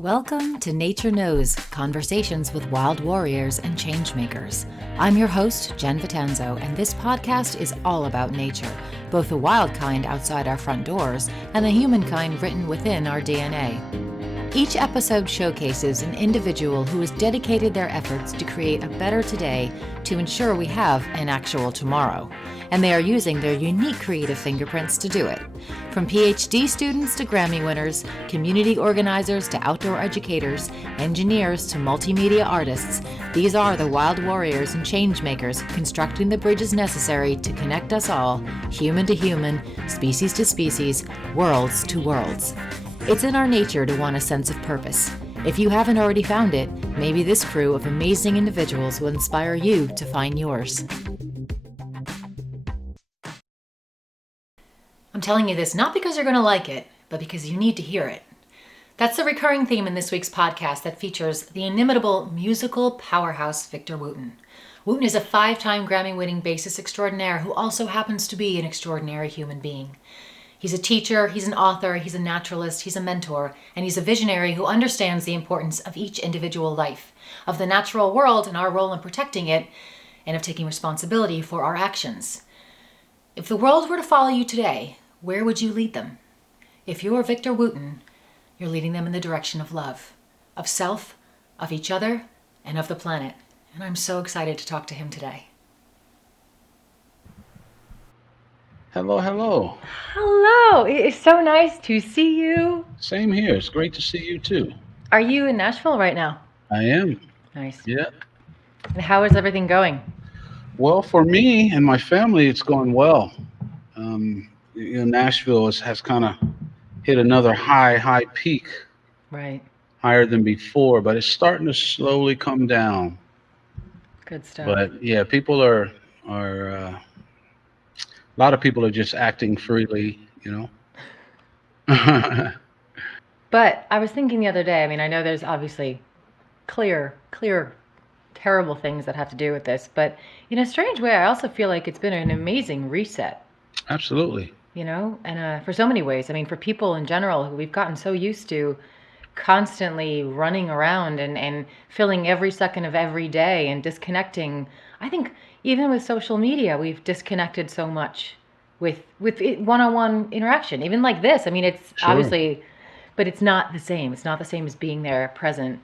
Welcome to Nature Knows, Conversations with Wild Warriors and Changemakers. I'm your host, Jen Vitanzo, and this podcast is all about nature, both the wild kind outside our front doors and the human kind written within our DNA. Each episode showcases an individual who has dedicated their efforts to create a better today to ensure we have an actual tomorrow. And they are using their unique creative fingerprints to do it. From PhD students to Grammy winners, community organizers to outdoor educators, engineers to multimedia artists, these are the wild warriors and changemakers constructing the bridges necessary to connect us all, human to human, species to species, worlds to worlds. It's in our nature to want a sense of purpose. If you haven't already found it, maybe this crew of amazing individuals will inspire you to find yours. I'm telling you this not because you're going to like it, but because you need to hear it. That's the recurring theme in this week's podcast that features the inimitable musical powerhouse Victor Wooten. Wooten is a 5-time Grammy-winning bassist extraordinaire who also happens to be an extraordinary human being. He's a teacher, he's an author, he's a naturalist, he's a mentor, and he's a visionary who understands the importance of each individual life, of the natural world and our role in protecting it, and of taking responsibility for our actions. If the world were to follow you today, where would you lead them? If you're Victor Wooten, you're leading them in the direction of love, of self, of each other, and of the planet. And I'm so excited to talk to him today. Hello, hello. Hello, it is so nice to see you. Same here. It's great to see you too. Are you in Nashville right now? I am. Nice. Yeah. And how is everything going? Well, for me and my family, it's going well. Nashville has kind of hit another high peak, Right. higher than before, but it's starting to slowly come down. Good stuff. But yeah, people are a lot of people are just acting freely, But I was thinking the other day, I know there's obviously clear, terrible things that have to do with this, but in a strange way, I also feel like it's been an amazing reset. Absolutely. And for so many ways. For people in general, who we've gotten so used to constantly running around and filling every second of every day and disconnecting. I think even with social media, we've disconnected so much with one-on-one interaction. Even like this, it's Sure. obviously, but it's not the same. It's not the same as being there present.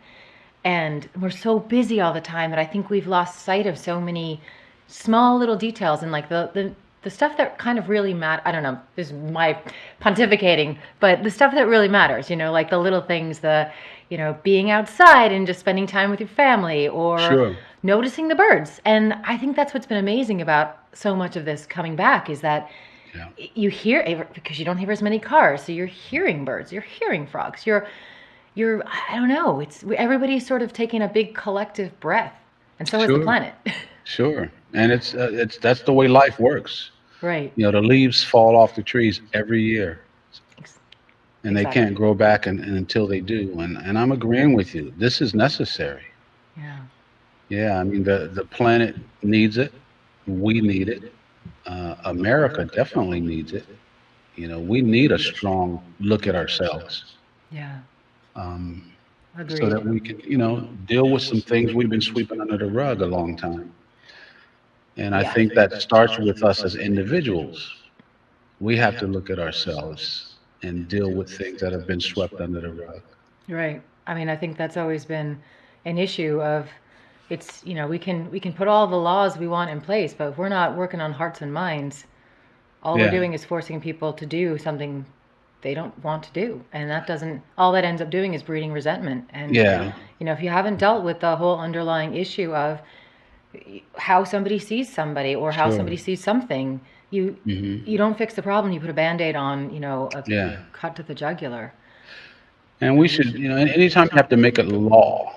And we're so busy all the time that I think we've lost sight of so many small little details and like the stuff that kind of really matter. I don't know, this is my pontificating, but the stuff that really matters, like the little things, being outside and just spending time with your family or Sure. noticing the birds. And I think that's what's been amazing about so much of this coming back is that Yeah. you hear, because you don't hear as many cars, so you're hearing birds, you're hearing frogs, you're I don't know, everybody's sort of taking a big collective breath, and so is the Sure. planet. Sure. And that's the way life works. Right. The leaves fall off the trees every year, and they Exactly. can't grow back until they do. And I'm agreeing with you. This is necessary. Yeah. Yeah, the planet needs it. We need it. America definitely needs it. We need a strong look at ourselves, Yeah. um, so Agreed. that we can, deal with some things we've been sweeping under the rug a long time. And I Yeah. think that starts with us as individuals. We have to look at ourselves and deal with things that have been swept under the rug. Right. I think that's always been an issue of it's, we can put all the laws we want in place, but if we're not working on hearts and minds, all we're Yeah. doing is forcing people to do something they don't want to do. And all that ends up doing is breeding resentment. And, Yeah. if you haven't dealt with the whole underlying issue of how somebody sees somebody or how Sure. somebody sees something, you Hmm. don't fix the problem. You put a Band-Aid on, a Yeah. cut to the jugular. And we should, anytime you have to make a law,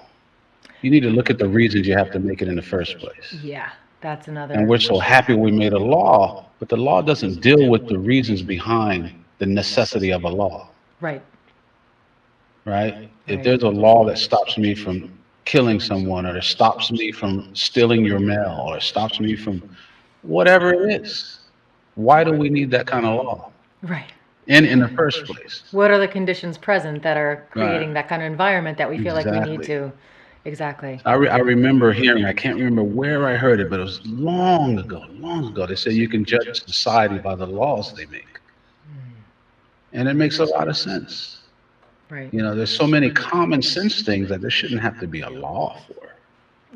you need to look at the reasons you have to make it in the first place. Yeah, that's another. And we're so happy we made a law, but the law doesn't deal with the reasons behind the necessity of a law, Right. right? If Right. there's a law that stops me from killing someone, or it stops me from stealing your mail, or it stops me from whatever it is, why do we need that kind of law? Right. and in the first place. What are the conditions present that are Right. creating that kind of environment that we feel like we need Exactly. to? Exactly. I remember hearing, I can't remember where I heard it, but it was long ago, long ago. They said you can judge society by the laws they make. And it makes a lot of sense. Right. There's so many common sense things that there shouldn't have to be a law for.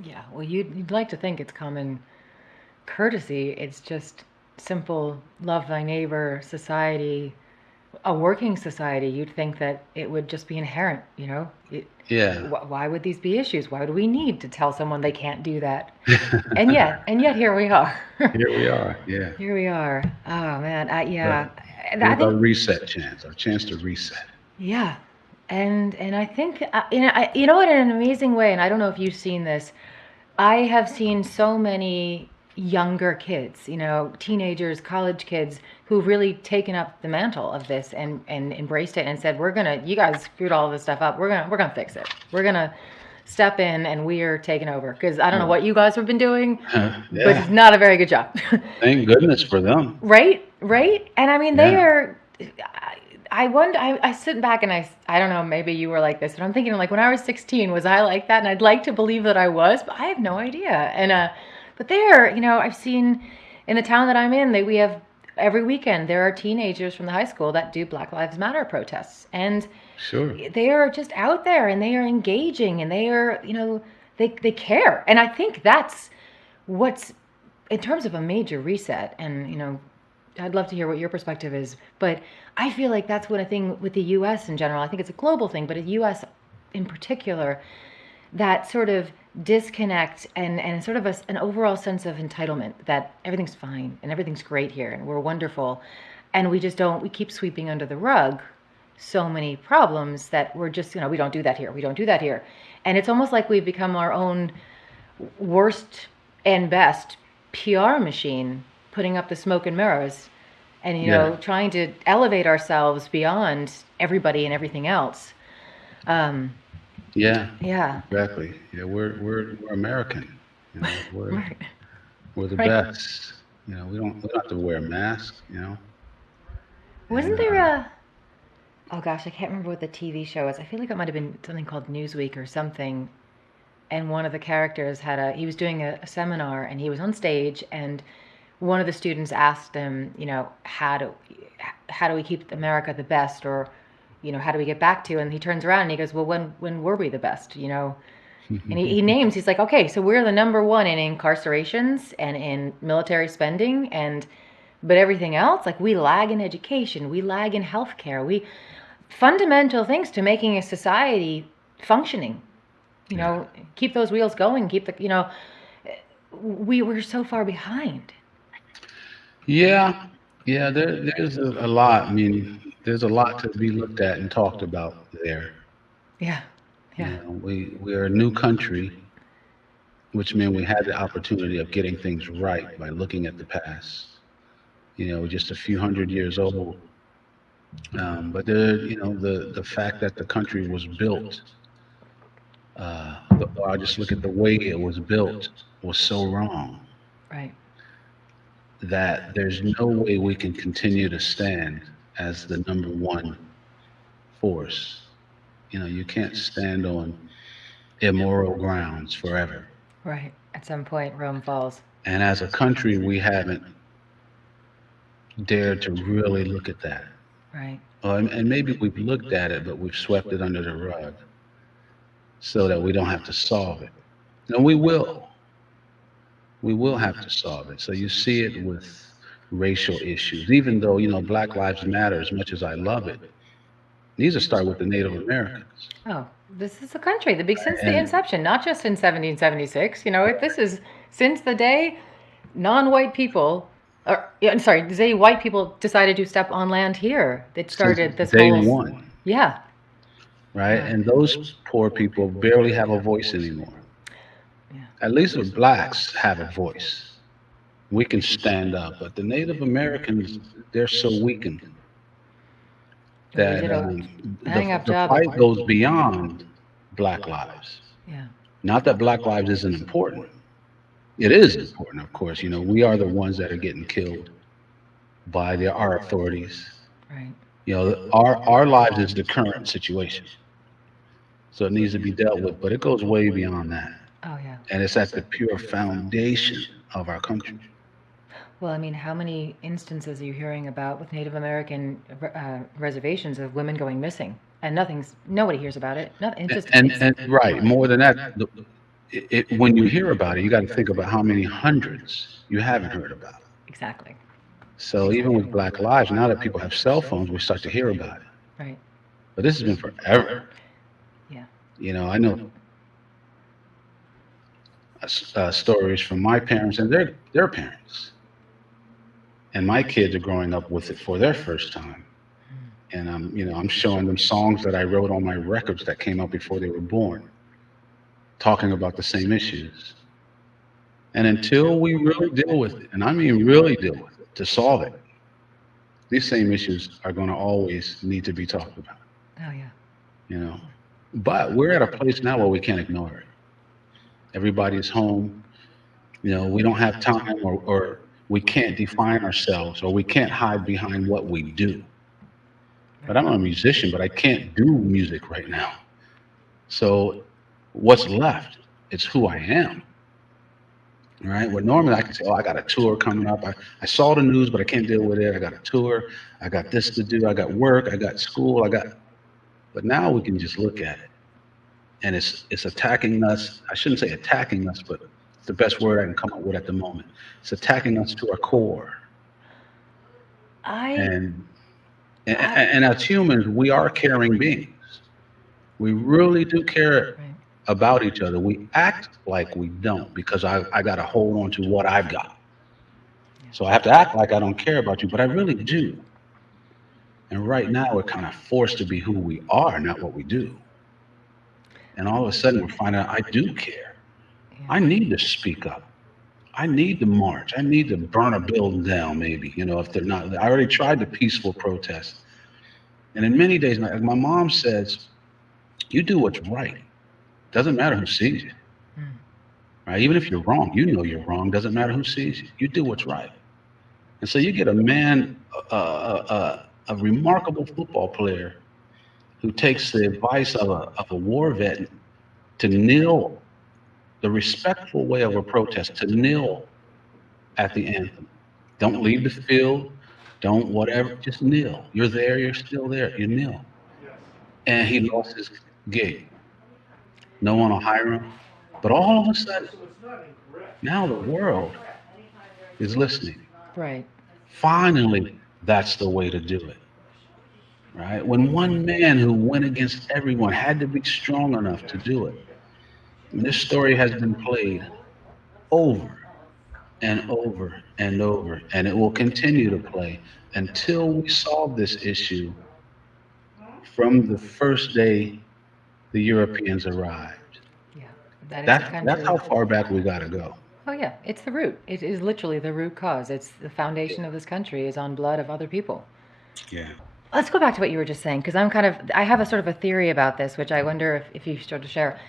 Yeah. Well, you'd like to think it's common courtesy. It's just simple love thy neighbor society, a working society. You'd think that it would just be inherent, Yeah. why would these be issues? Why would we need to tell someone they can't do that? And yet here we are. Here we are. Yeah. Here we are. Oh man, yeah. But And I here's our think reset chance, our chance to reset. yeah, and I think you know what, in an amazing way, and I don't know if you've seen this. I have seen so many younger kids, teenagers, college kids who've really taken up the mantle of this and embraced it and said, you guys screwed all this stuff up. We're gonna fix it. We're gonna step in and we are taking over. Because I don't know what you guys have been doing, but it's Yeah. not a very good job. Thank goodness for them. Right, right. And I mean, they Yeah. are. I wonder. I sit back and I don't know. Maybe you were like this, but I'm thinking like when I was 16, was I like that? And I'd like to believe that I was, but I have no idea. And but there, I've seen in the town that I'm in that we have every weekend there are teenagers from the high school that do Black Lives Matter protests, and Sure. they are just out there and they are engaging and they are, they care. And I think that's what's in terms of a major reset. And I'd love to hear what your perspective is, but I feel like that's what a thing with the US in general. I think it's a global thing, but the US in particular, that sort of disconnect and sort of an overall sense of entitlement that everything's fine and everything's great here and we're wonderful, and we keep sweeping under the rug so many problems that we're just, we don't do that here, we don't do that here. And it's almost like we've become our own worst and best PR machine, putting up the smoke and mirrors and Yeah. trying to elevate ourselves beyond everybody and everything else. Yeah. Yeah. Exactly. Yeah. We're American. We're Right. we're the Right. best. We don't have to wear a mask. Wasn't And there a oh gosh, I can't remember what the TV show is. I feel like it might have been something called Newsweek or something. And one of the characters he was doing a seminar and he was on stage, and one of the students asked him, how do we keep America the best, or how do we get back to? And he turns around and he goes, well, when were we the best? And he names, he's like, okay, so we're the number one in incarcerations and in military spending, but everything else, like we lag in education, we lag in healthcare, we fundamental things to making a society functioning. Keep those wheels going, keep we're so far behind. Yeah. Yeah. There's a lot. I mean, there's a lot to be looked at and talked about there. Yeah, yeah, We are a new country, which meant we had the opportunity of getting things right by looking at the past. Just a few hundred years old. But the fact that the country was built, or I just look at the way it was built, was so wrong right, that there's no way we can continue to stand as the number one force. You can't stand on immoral grounds forever. right. At some point, Rome falls. And as a country, we haven't dared to really look at that. Right, And maybe we've looked at it, but we've swept it under the rug so that we don't have to solve it. And we will. We will have to solve it. So you see it with racial issues, even though, Black Lives Matter, as much as I love it, needs to start with the Native Americans. oh, this is the country since the And inception, not just in 1776. This is since the day non-white people, or yeah, I'm sorry, the day white people decided to step on land here, that since started this day whole one, yeah, right? yeah, And those poor people barely have a voice anymore. yeah. At least the blacks have a voice. We can stand up, but the Native Americans, they're so weakened Well, they that did a bang up the job fight of goes beyond Black lives. yeah, Not that Black lives isn't important. It is important, of course. We are the ones that are getting killed by our authorities. right, Our lives is the current situation, so it needs to be dealt with. But it goes way beyond that, Oh, yeah. and it's at the pure foundation of our country. Well, I mean, how many instances are you hearing about with Native American reservations of women going missing and nobody hears about it. Nothing. It just, it's And right, more than that, when you hear about it, you got to think about how many hundreds you haven't heard about. exactly. So even with Black Lives, now that people have cell phones, we start to hear about it. Right. But this has been forever. Yeah. I know stories from my parents and their parents, and my kids are growing up with it for their first time. And I'm showing them songs that I wrote on my records that came out before they were born, talking about the same issues. And until we really deal with it, and I mean really deal with it to solve it, these same issues are going to always need to be talked about. Oh, yeah. You know, but we're at a place now where we can't ignore it. Everybody's home. We don't have time, or we can't define ourselves, or we can't hide behind what we do. But I'm a musician, but I can't do music right now. So what's left? It's who I am. Right? Where normally I can say, oh, I got a tour coming up. I saw the news, but I can't deal with it. I got a tour. I got this to do. I got work. I got school. But now we can just look at it. And it's attacking us. I shouldn't say attacking us, but it's the best word I can come up with at the moment. It's attacking us to our core. I And as humans, we are caring beings. We really do care right. about each other. We act like we don't because I got to hold on to what I've got. So I have to act like I don't care about you, but I really do. And right now, we're kind of forced to be who we are, not what we do. And all of a sudden, we're finding out I do care. Yeah. I need to speak up. I need to march. I need to burn a building down, maybe, if they're not. I already tried the peaceful protest. And in many days, like my mom says, you do what's right. Doesn't matter who sees you. Mm. Right? Even if you're wrong, you're wrong. Doesn't matter who sees you. You do what's right. And so you get a man, a remarkable football player who takes the advice of a war vet to kneel, the respectful way of a protest, to kneel at the anthem. Don't leave the field. Don't whatever. Just kneel. You're there. You're still there. You kneel. And he lost his gig. No one will hire him. But all of a sudden, now the world is listening. Right. Finally, that's the way to do it. Right? When one man who went against everyone had to be strong enough to do it. And this story has been played over and over and over, and it will continue to play until we solve this issue from the first day the Europeans arrived. Yeah. That is a That's country. how far back we got to go. Oh, yeah. It's the root. It is literally the root cause. It's the foundation of this country is on blood of other people. Yeah. Let's go back to what you were just saying, because I have a sort of a theory about this, which I wonder if you sort of share,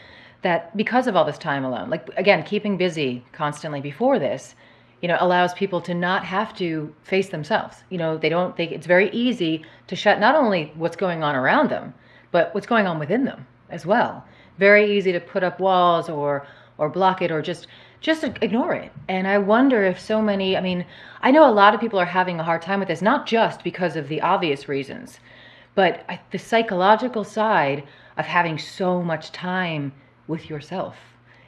that because of all this time alone, like, again, keeping busy constantly before this, allows people to not have to face themselves. It's very easy to shut not only what's going on around them, but what's going on within them as well. Very easy to put up walls or block it or just ignore it. And I wonder if so many, I know a lot of people are having a hard time with this, not just because of the obvious reasons, but the psychological side of having so much time with yourself.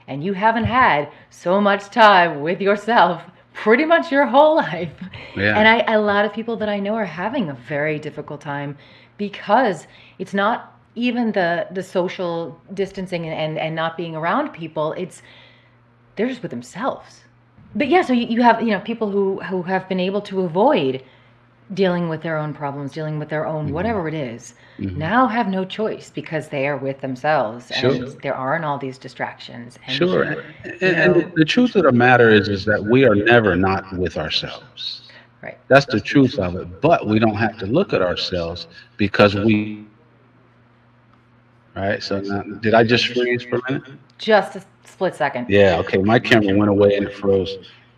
And you haven't had so much time with yourself pretty much your whole life. Yeah. And a lot of people that I know are having a very difficult time because it's not even the social distancing and not being around people. They're just with themselves. But yeah, so you have people who have been able to avoid dealing with their own problems, dealing with their own whatever it is, now have no choice because they are with themselves and there aren't all these distractions. And Sure. And the truth of the matter is that we are never not with ourselves. right. That's the truth of it. But we don't have to look at ourselves because we right. So now, did I just freeze for a minute? Just a split second. Yeah. Okay. My camera went away and it froze.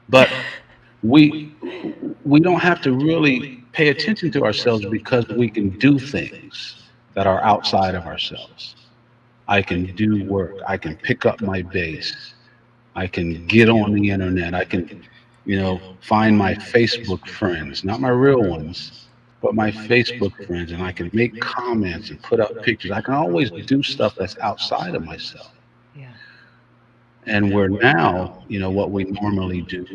But we we don't have to really pay attention to ourselves because we can do things that are outside of ourselves. I can do work. I can pick up my bass. I can get on the internet. I can, find my Facebook friends, not my real ones, but my Facebook friends, and I can make comments and put up pictures. I can always do stuff that's outside of myself. Yeah. And where now, what we normally do,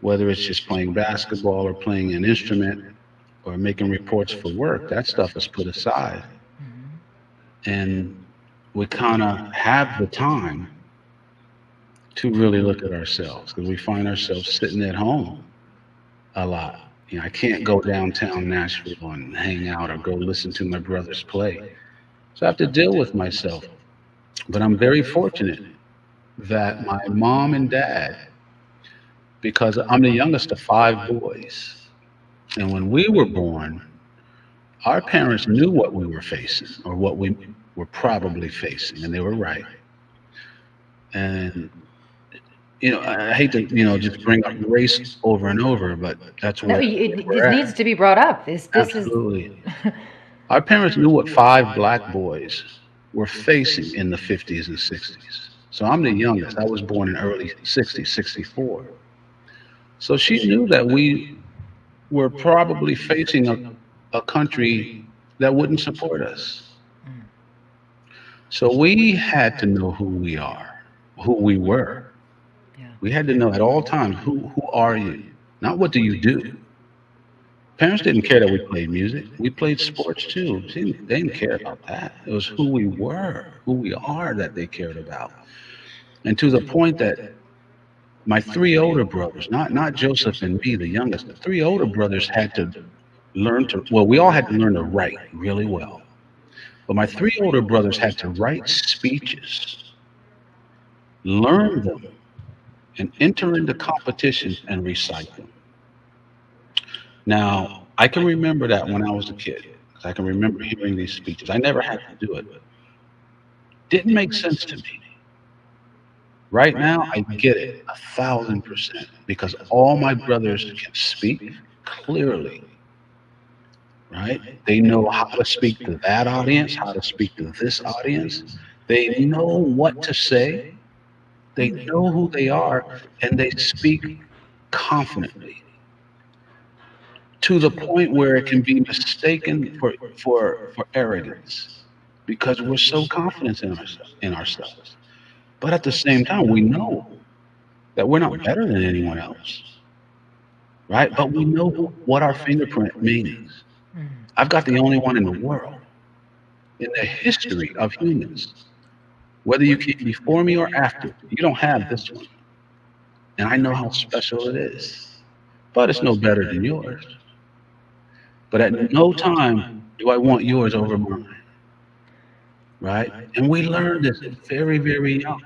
whether it's just playing basketball or playing an instrument or making reports for work, that stuff is put aside. Mhm. And we kind of have the time to really look at ourselves because we find ourselves sitting at home a lot. I can't go downtown Nashville and hang out or go listen to my brothers play. So I have to deal with myself. But I'm very fortunate that my mom and dad, because I'm the youngest of five boys, and when we were born, our parents knew what we were facing or what we were probably facing, and they were right. And I hate to just bring up race over and over, but that's No, where we're this at. needs to be brought up. This is. Absolutely. Our parents knew what five black boys were facing in the 50s and 60s. So I'm the youngest. I was born in early 60s, 64. So she knew that we were probably facing a country that wouldn't support us. Mm. So we had to know who we are, who we were. Yeah. We had to know at all times who are you, not what do you do. Parents didn't care that we played music. We played sports too. They didn't care about that. It was who we were, who we are that they cared about. And to the point that my three older brothers, not Joseph and me, the youngest, the three older brothers had to we all had to learn to write really well. But my three older brothers had to write speeches, learn them, and enter into competitions and recite them. Now, I can remember that when I was a kid. 'Cause I can remember hearing these speeches. I never had to do it. Didn't make sense to me. Right now, I get it 1,000% because all my brothers can speak clearly, right? They know how to speak to that audience, how to speak to this audience. They know what to say. They know who they are, and they speak confidently to the point where it can be mistaken for arrogance because we're so confident in ourselves. But at the same time, we know that we're not better than anyone else, right? But we know what our fingerprint means. Mm. I've got the only one in the world, in the history of humans, whether you came before me or after, you don't have this one. And I know how special it is, but it's no better than yours. But at no time do I want yours over mine, right? And we learned this very, very young.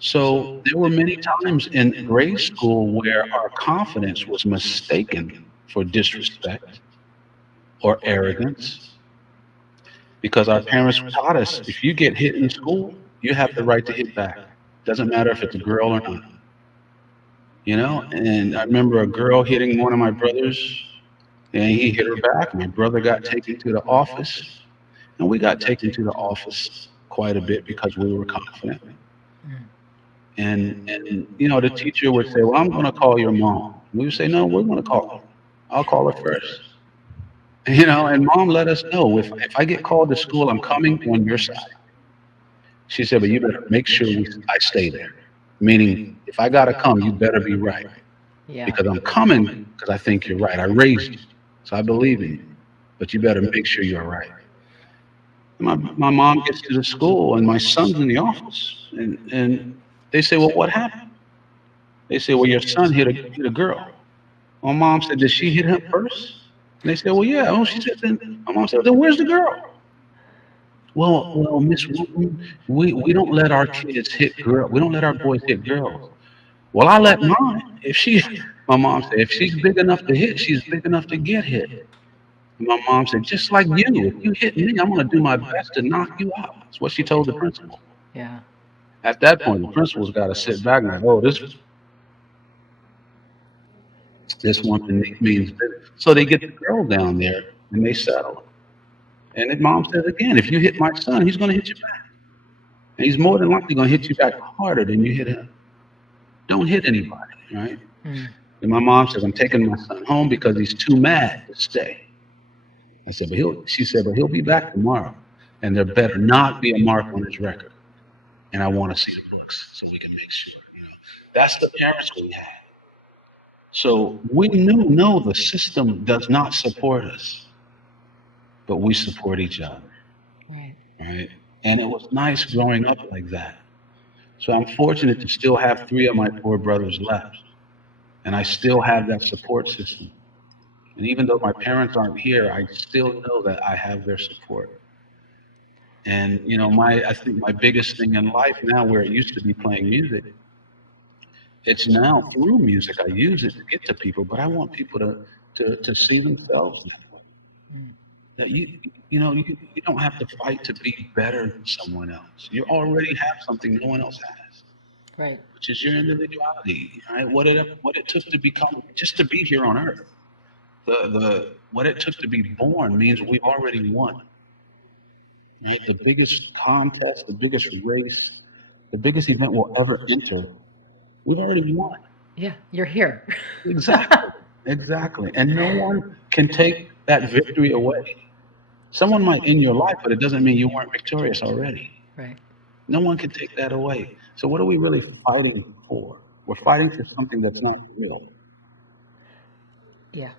So there were many times in grade school where our confidence was mistaken for disrespect or arrogance because our parents taught us if you get hit in school, you have the right to hit back. Doesn't matter if it's a girl or not, And I remember a girl hitting one of my brothers, and he hit her back. My brother got taken to the office, and we got taken to the office quite a bit because we were confident. Mm. And the teacher would say, "Well, I'm going to call your mom." We would say, "No, we're going to call her. I'll call her first." And mom let us know if I get called to school, I'm coming on your side. She said, "But you better make sure I stay there." Meaning, if I got to come, you better be right Yeah. because I'm coming because I think you're right. I raised you, so I believe in you. But you better make sure you're right. My mom gets to the school, and my son's in the office, and they say, "Well, what happened?" They say, "Well, your son hit a girl." My mom said, "Did she hit him first?" And they said, "Well, yeah." Oh, she said, "Then." My mom said, "Then where's the girl?" Well, Miss Wooten, we don't let our kids hit girls. We don't let our boys hit girls. Well, I let mine. My mom said, if she's big enough to hit, she's big enough to get hit. And my mom said, just like you, if you hit me, I'm going to do my best to knock you out. That's what she told the principal. Yeah. At that point, the principal's got to sit back and go, oh, this This woman means business. So they get the girl down there and they settle. And then mom says again, if you hit my son, he's going to hit you back. And he's more than likely going to hit you back harder than you hit him. Don't hit anybody, right? Mm. And my mom says, I'm taking my son home because he's too mad to stay. I said, she said, but he'll be back tomorrow. And there better not be a mark on his record. And I want to see the books so we can make sure. That's the parents we had. So we know the system does not support us, but we support each other, Right. right? And it was nice growing up like that. So I'm fortunate to still have three of my four brothers left, and I still have that support system. And even though my parents aren't here, I still know that I have their support. And I think my biggest thing in life now, where it used to be playing music, it's now through music. I use it to get to people, but I want people to see themselves that way. Mm. That you don't have to fight to be better than someone else. You already have something no one else has, Right. which is your individuality. Right? What it took to become, just to be here on earth. The what it took to be born means we've already won. Right? The biggest contest, the biggest race, the biggest event we'll ever enter, we've already won. Yeah, you're here. Exactly. Exactly. And no one can take that victory away. Someone might end your life, but it doesn't mean you weren't victorious already. Right. No one can take that away. So what are we really fighting for? We're fighting for something that's not real. Yeah.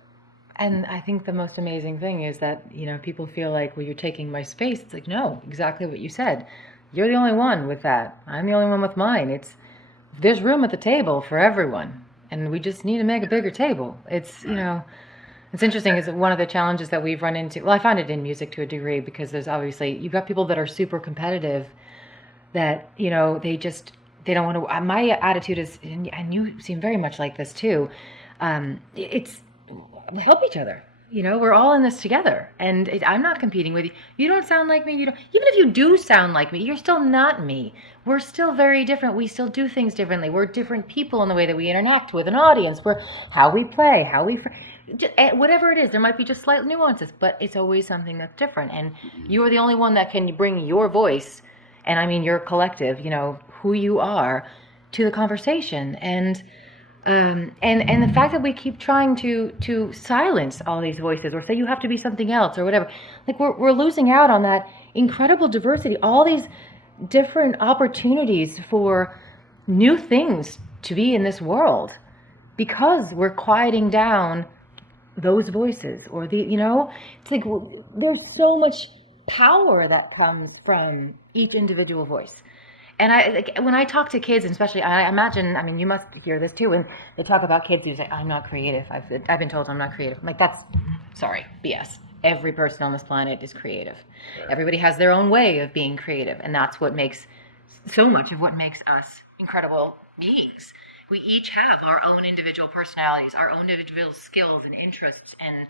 And I think the most amazing thing is that, people feel like, well, you're taking my space. It's like, no, exactly what you said. You're the only one with that. I'm the only one with mine. There's room at the table for everyone. And we just need to make a bigger table. It's, it's interesting. Is one of the challenges that we've run into. Well, I find it in music to a degree because there's obviously, you've got people that are super competitive that, they don't want to, my attitude is, and you seem very much like this too. It's, we help each other. We're all in this together, and I'm not competing with you. You don't sound like me. You don't. Even if you do sound like me, you're still not me. We're still very different. We still do things differently. We're different people in the way that we interact with an audience. We're how we play, whatever it is. There might be just slight nuances, but it's always something that's different. And you are the only one that can bring your voice, and I mean your collective. Who you are, to the conversation. And the fact that we keep trying to silence all these voices or say you have to be something else or whatever, like we're losing out on that incredible diversity, all these different opportunities for new things to be in this world because we're quieting down those voices or it's like there's so much power that comes from each individual voice. And when I talk to kids, and especially, I imagine, I mean, you must hear this too, when they talk about kids who say, I'm not creative. I've been told I'm not creative. I'm like, that's, sorry, BS. Every person on this planet is creative. Right. Everybody has their own way of being creative. And that's what makes, so much of what makes us incredible beings. We each have our own individual personalities, our own individual skills and interests, and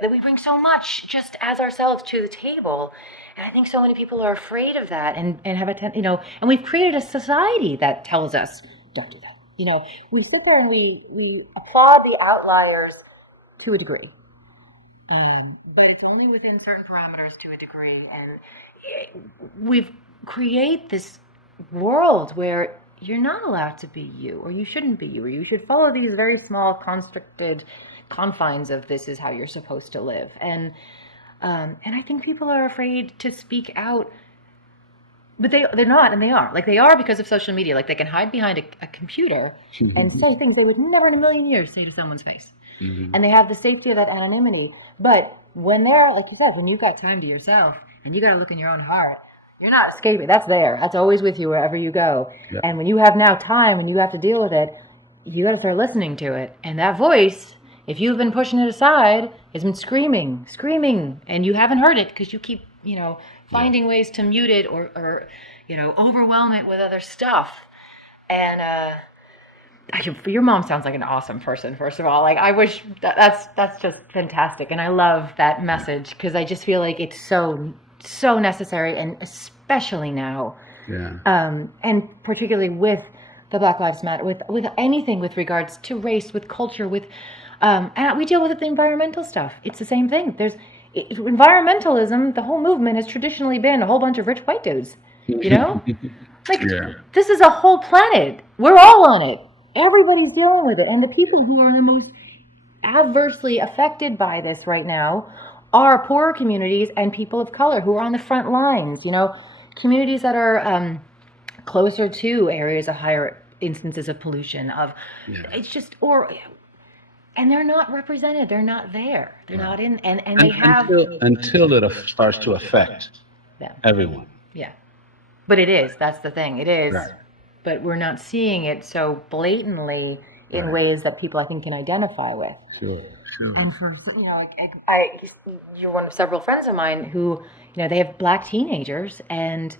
that we bring so much just as ourselves to the table. And I think so many people are afraid of that and have and we've created a society that tells us, don't do that. We sit there and we applaud the outliers to a degree. But it's only within certain parameters to a degree. And we've created this world where you're not allowed to be you, or you shouldn't be you, or you should follow these very small constricted confines of this is how you're supposed to live. And I think people are afraid to speak out, but they're not, and they are. Like they are because of social media. Like they can hide behind a computer and say things they would never in a million years say to someone's face. And they have the safety of that anonymity. But when they're, like you said, when you've got time to yourself and you got to look in your own heart, you're not escaping. That's there. That's always with you wherever you go. Yeah. And when you have now time and you have to deal with it, you got to start listening to it. And that voice, if you've been pushing it aside, has been screaming, and you haven't heard it because you keep, finding ways to mute it or overwhelm it with other stuff. And your mom sounds like an awesome person, first of all. Like I wish that's just fantastic. And I love that message because I just feel like it's so necessary, and especially now. Yeah. And particularly with the Black Lives Matter, with anything with regards to race, with culture, with And we deal with it, the environmental stuff. It's the same thing. Environmentalism, the whole movement has traditionally been a whole bunch of rich white dudes. You know? Like, Yeah. this is a whole planet. We're all on it. Everybody's dealing with it. And the people who are the most adversely affected by this right now are poorer communities and people of color who are on the front lines. Communities that are closer to areas of higher instances of pollution. It's just, and they're not represented. They're not there. They're not in, and they have Until it starts to affect them. everyone. Yeah. But it is. That's the thing. It is. Right. But we're not seeing it so blatantly in Right. ways that people, I think, can identify with. Sure. And for you're one of several friends of mine who, they have black teenagers, and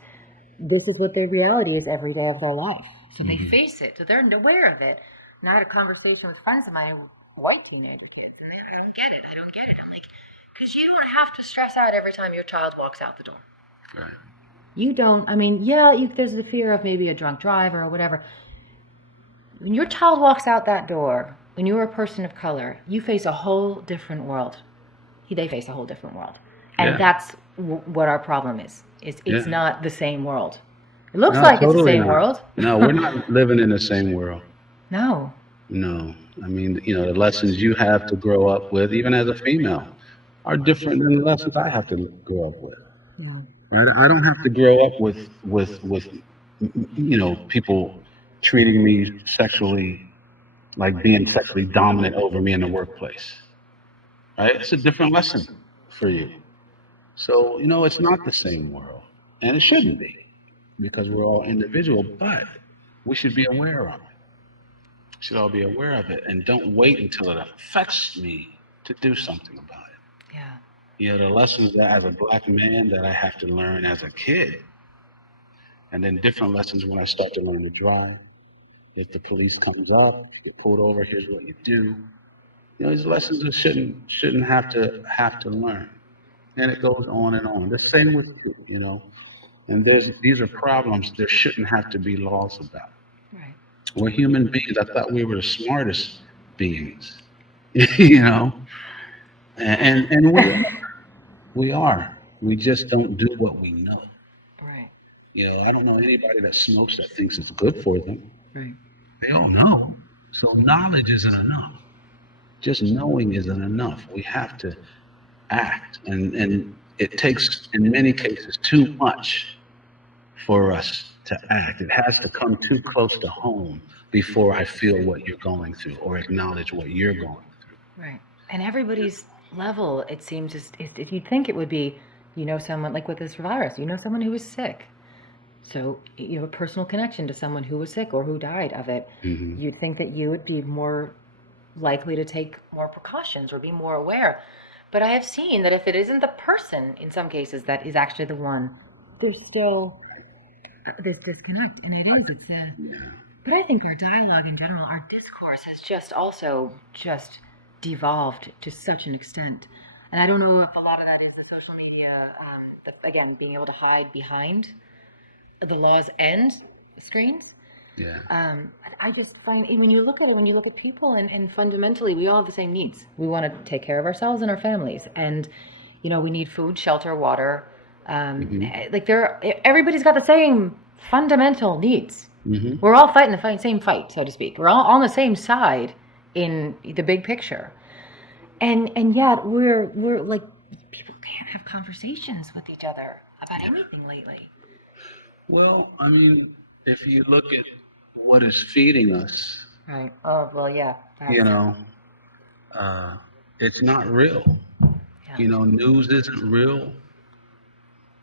this is what their reality is every day of their life. So they face it. So they're aware of it. And I had a conversation with friends of mine, white teenagers, and I don't get it. I don't get it. I'm like, because you don't have to stress out every time your child walks out the door. Right. You don't. I mean, yeah, there's the fear of maybe a drunk driver or whatever. When your child walks out that door, when you're a person of color, you face a whole different world. They face a whole different world. And that's what our problem is. It's not the same world. It looks like it's the same world. No, we're not living in the same world. No. No. I mean, the lessons you have to grow up with, even as a female, are different than the lessons I have to grow up with. No. Right? I don't have to grow up with people treating me sexually, like being sexually dominant over me in the workplace. Right? It's a different lesson for you. So, it's not the same world. And it shouldn't be, because we're all individual, but we should be aware of it. We should all be aware of it, and don't wait until it affects me to do something about it. Yeah. The lessons that as a black man that I have to learn as a kid, and then different lessons when I start to learn to drive. If the police comes up, get pulled over, here's what you do. These lessons that shouldn't have to learn. And it goes on and on. The same with you. And these are problems there shouldn't have to be laws about. Right. We're human beings. I thought we were the smartest beings. And we are. We just don't do what we know. Right. I don't know anybody that smokes that thinks it's good for them. Right. They all know. So knowledge isn't enough. Just knowing isn't enough. We have to act. And it takes, in many cases, too much for us to act. It has to come too close to home before I feel what you're going through or acknowledge what you're going through. Right. And everybody's level, it seems, if you'd think it would be, someone like with this virus, someone who was sick. So you have a personal connection to someone who was sick or who died of it. Mm-hmm. You'd think that you would be more likely to take more precautions or be more aware. But I have seen that if it isn't the person, in some cases, that is actually the one, there's still this disconnect. And it's but I think our dialogue in general, our discourse has just devolved to such an extent. And I don't know if a lot of that is the social media, again, being able to hide behind the laws and screens. Yeah. I just find when you look at people, and fundamentally, we all have the same needs. We want to take care of ourselves and our families, and we need food, shelter, water. Like everybody's got the same fundamental needs. Mm-hmm. We're all fighting the same fight, so to speak. We're all on the same side in the big picture, and yet we're like, people can't have conversations with each other about anything lately. Well, I mean, if you look at what is feeding us, right? Oh, well, yeah. It's not real. Yeah. News isn't real.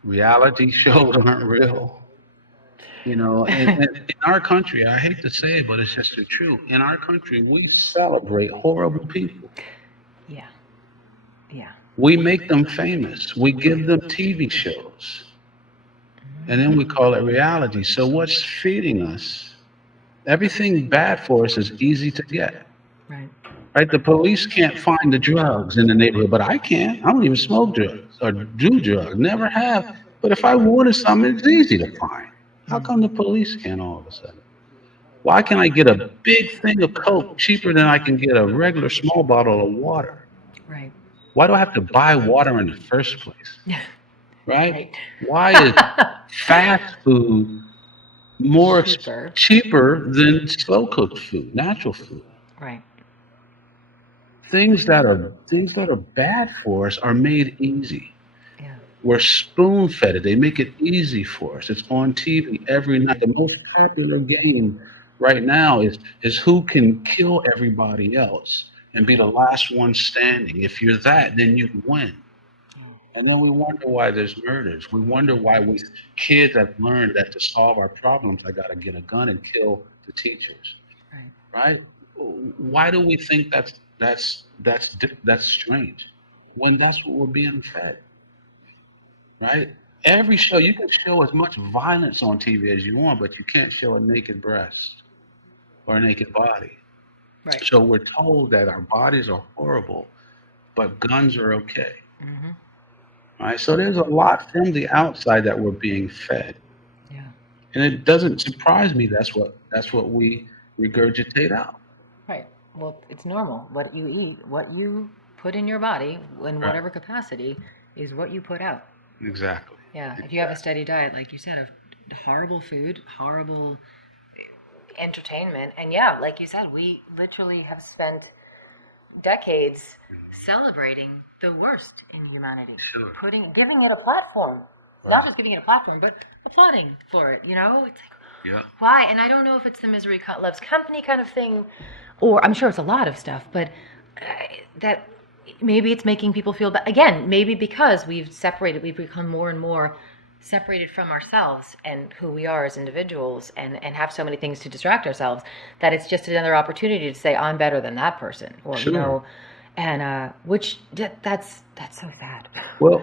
Reality shows aren't real. In our country, I hate to say it, but it's just the truth. In our country, we celebrate horrible people. Yeah. Yeah. We make them famous. We give them TV shows. And then we call it reality. So what's feeding us? Everything bad for us is easy to get. Right? The police can't find the drugs in the neighborhood, but I can. I don't even smoke drugs or do drugs. Never have. But if I wanted something, it's easy to find. How come the police can't all of a sudden? Why can I get a big thing of Coke cheaper than I can get a regular small bottle of water? Right. Why do I have to buy water in the first place? Right? Right. Why is fast food more Cheaper. cheaper than slow cooked food, natural food? Right. Things that are bad for us are made easy. Yeah. We're spoon fed it. They make it easy for us. It's on TV every night. The most popular game right now is who can kill everybody else and be the last one standing. If you're that, then you win. And then we wonder why there's murders. We wonder why we kids have learned that to solve our problems, I got to get a gun and kill the teachers. Right. Right? Why do we think that's strange when that's what we're being fed? Right? Every show you can show as much violence on TV as you want, but you can't show a naked breast or a naked body. Right. So we're told that our bodies are horrible, but guns are okay. Mm-hmm. Right? So there's a lot from the outside that we're being fed. Yeah. And it doesn't surprise me that's what we regurgitate out. Right. Well, it's normal. What you eat, what you put in your body, in Right. whatever capacity, is what you put out. Exactly. Yeah. If you have a steady diet, like you said, of horrible food, horrible entertainment, and yeah, like you said, we literally have spent decades celebrating the worst in humanity, Sure. giving it a platform, not just giving it a platform, but applauding for it. It's like, Yeah. why? And I don't know if it's the misery loves company kind of thing, or I'm sure it's a lot of stuff, but that maybe it's making people feel bad. Again, maybe because we've become more and more separated from ourselves and who we are as individuals, and have so many things to distract ourselves, that it's just another opportunity to say, I'm better than that person, or, Sure. and which that's so sad. Well,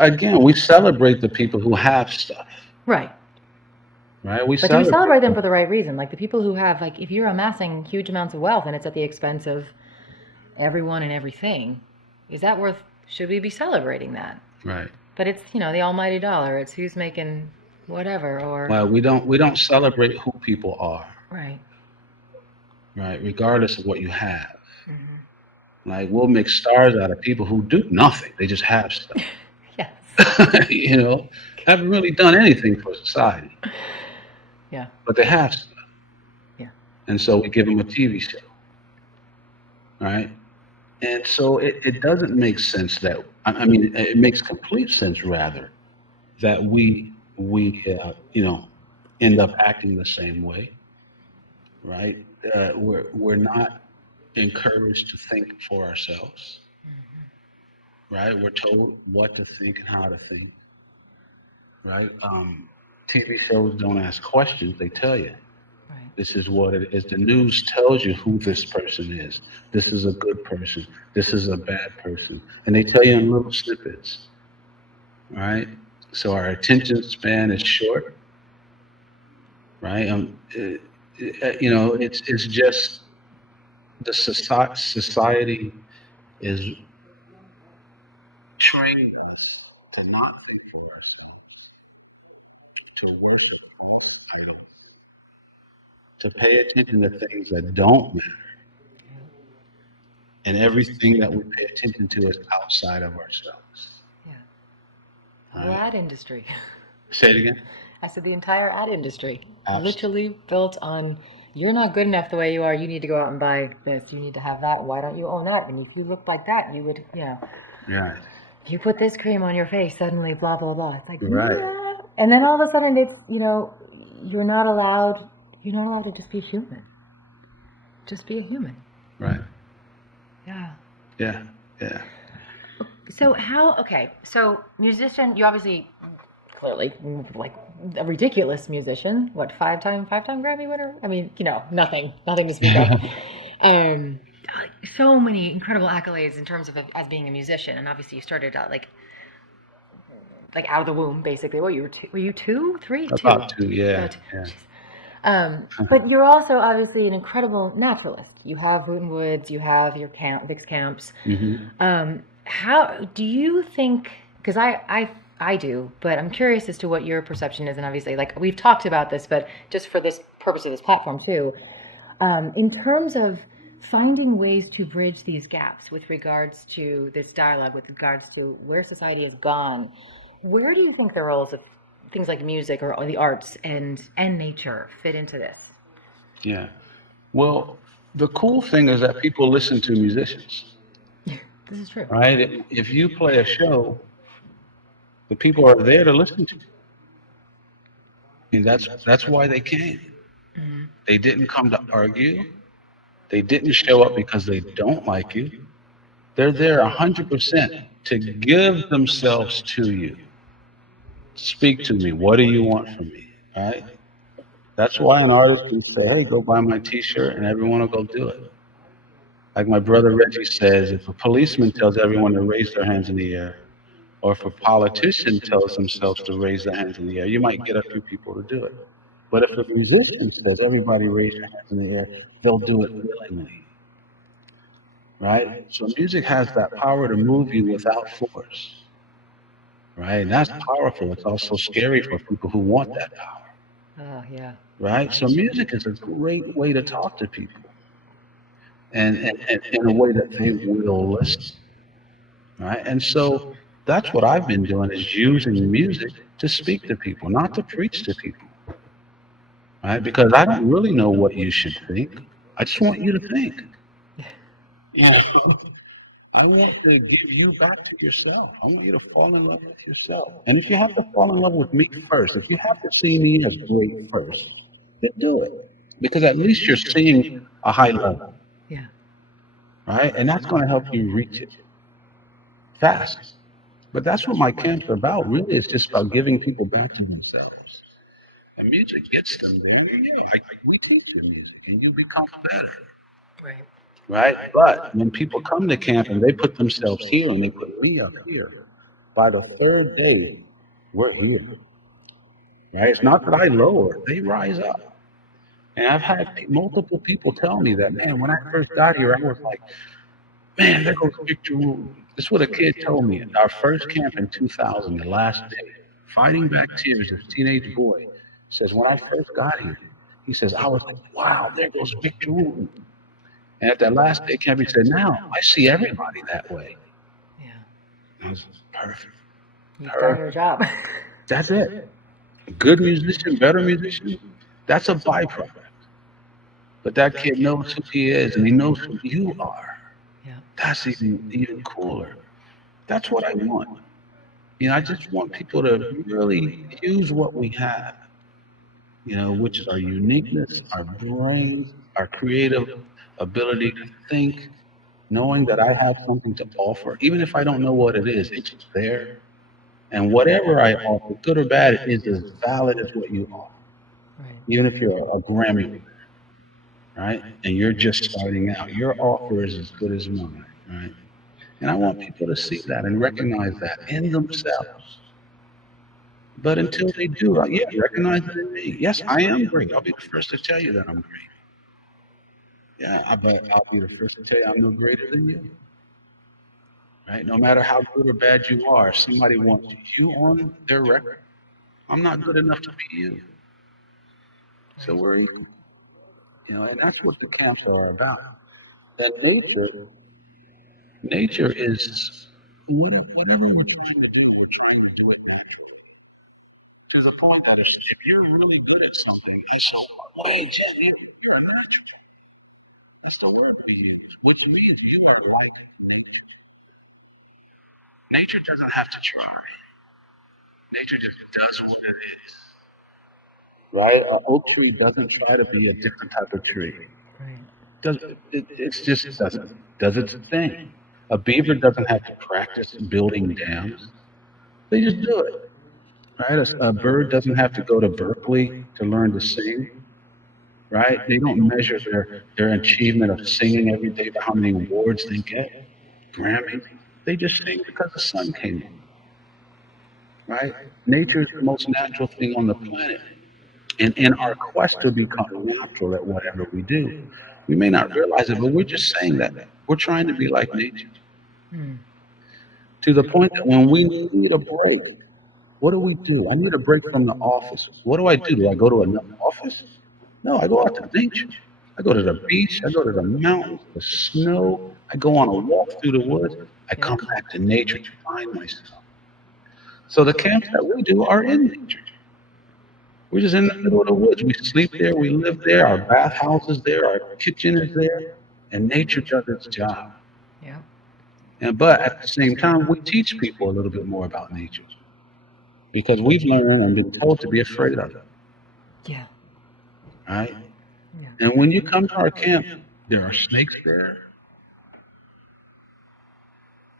again, we celebrate the people who have stuff, Right. right? We But do we celebrate them them. for the right reason? Like the people who have, like, if you're amassing huge amounts of wealth and it's at the expense of everyone and everything, is that worth, should we be celebrating that? Right. But it's, the almighty dollar. It's who's making whatever, or, Well, we don't celebrate who people are, right. right? Regardless of what you have. Mm-hmm. Like we'll make stars out of people who do nothing. They just have stuff. Yes. Haven't really done anything for society, Yeah. but they have stuff. Yeah. And so we give them a TV show, right? And so it doesn't make sense that I mean it makes complete sense rather that we end up acting the same way, right? We're not encouraged to think for ourselves, right? We're told what to think and how to think, right? TV shows don't ask questions; they tell you. Right. This is what it is. The news tells you who this person is. This is a good person. This is a bad person, and they tell you in little snippets, right? So our attention span is short, right? It's just the society is trained us to not think for ourselves, to worship all idols, to pay attention to things that don't matter, and everything that we pay attention to is outside of ourselves. Yeah. The whole Right? ad industry. Say it again. I said the entire ad industry, Absolutely. literally built on, you're not good enough the way you are. You need to go out and buy this. You need to have that. Why don't you own that? And if you look like that, you would, Right. you put this cream on your face, suddenly blah, blah, blah. It's like, Right. yeah. And then all of a sudden it's, you're not allowed to just be human. Just be a human. Right. Yeah. Yeah. Yeah. So so musician, you obviously, clearly, like a ridiculous musician. What, five-time Grammy winner? I mean, nothing to speak of. Um, so many incredible accolades in terms of as being a musician, and obviously you started out like out of the womb, basically. What, were you two, three, two? About two. Yeah. About two. Yeah. Jeez. But you're also obviously an incredible naturalist. You have Wooten Woods, you have your Vic's camps. Mm-hmm. How do you think? Because I do, but I'm curious as to what your perception is. And obviously, like we've talked about this, but just for this purpose of this platform too. In terms of finding ways to bridge these gaps with regards to this dialogue, with regards to where society has gone, where do you think the roles of things like music or the arts and nature fit into this? Yeah. Well, the cool thing is that people listen to musicians, This is true. right? If you play a show, the people are there to listen to you. And that's why they came. Mhm. They didn't come to argue. They didn't show up because they don't like you. They're there 100% to give themselves to you. Speak to me. What do you want from me? Right? That's why an artist can say, hey, go buy my t-shirt, and everyone will go do it. Like my brother Reggie says, if a policeman tells everyone to raise their hands in the air, or if a politician tells themselves to raise their hands in the air, you might get a few people to do it. But if a musician says everybody raise your hands in the air, they'll do it willingly, right? So music has that power to move you without force, right? And that's powerful. It's also scary for people who want that Oh, yeah. power, right? So music is a great way to talk to people, and in a way that they will listen, right? And so that's what I've been doing, is using music to speak to people, not to preach to people, right? Because I don't really know what you should think. I just want you to think. Yeah. I want to give you back to yourself. I want you to fall in love with yourself. And if you have to fall in love with me first, if you have to see me as great first, then do it. Because at least you're seeing a high level, Yeah. right? And that's going to help you reach it fast. But that's what my camps are about. Really, it's just about giving people back to themselves. And music gets them there. And yeah, we teach you music, and you become better, Right. right? But when people come to camp and they put themselves here and they put me up here, by the third day, we're here, right? It's not that I lower, they rise up. And I've had multiple people tell me that, man, when I first got here, I was like, man, there goes Victor Wooten. This is what a kid told me at our first camp in 2000, the last day, fighting back tears, this teenage boy says, when I first got here, he says, I was like, wow, there goes Victor Wooten. And at that last day camp, he said, now I see everybody that way. Yeah. And I was perfect, You've done your perfect. job. That's it. Good musician, better musician, that's a byproduct. But that kid knows who he is and he knows who you are. Yeah. That's even cooler. That's what I want. You know, I just want people to really use what we have, which is our uniqueness, our brains, our creative ability to think, knowing that I have something to offer, even if I don't know what it is, it's there. And whatever I offer, good or bad, it is as valid as what you offer, Right. even if you're a Grammy winner, right? And you're just starting out, your offer is as good as mine, right? And I want people to see that and recognize that in themselves. But until they do, yeah, recognize it in me. Yes, I am great. I'll be the first to tell you that I'm great. Yeah, but I'll be the first to tell you I'm no greater than you, right? No matter how good or bad you are, if somebody wants you on their record, I'm not good enough to be you. So we're equal, and that's what the camps are about. And nature is whatever we're trying to do, we're trying to do it naturally. To the point that if you're really good at something, and so, wait, Jim, you're a natural. That's the word we use, which means you are like nature. Nature doesn't have to try. Nature just does what it is. Right? An oak tree doesn't try to be a different type of tree. Right. Does it's just does its thing. A beaver doesn't have to practice building dams. They just do it. Right? A bird doesn't have to go to Berkeley to learn to sing. Right? They don't measure their achievement of singing every day by how many awards they get, Grammys. They just sing because the sun came up. Right? Nature is the most natural thing on the planet. And in our quest to become natural at whatever we do, we may not realize it, but we're just saying that we're trying to be like nature, Hmm. to the point that when we need a break, what do we do? I need a break from the office. What do? Do I go to another office? No, I go out to nature. I go to the beach. I go to the mountains, the snow. I go on a walk through the woods. I come back to nature to find myself. So the camps that we do are in nature. We're just in the middle of the woods. We sleep there. We live there. Our bathhouse is there. Our kitchen is there. And nature does its job. Yeah. But at the same time, we teach people a little bit more about nature because we've learned and been told to be afraid of it. Yeah. Right? Yeah. And when you come to our camp, there are snakes there.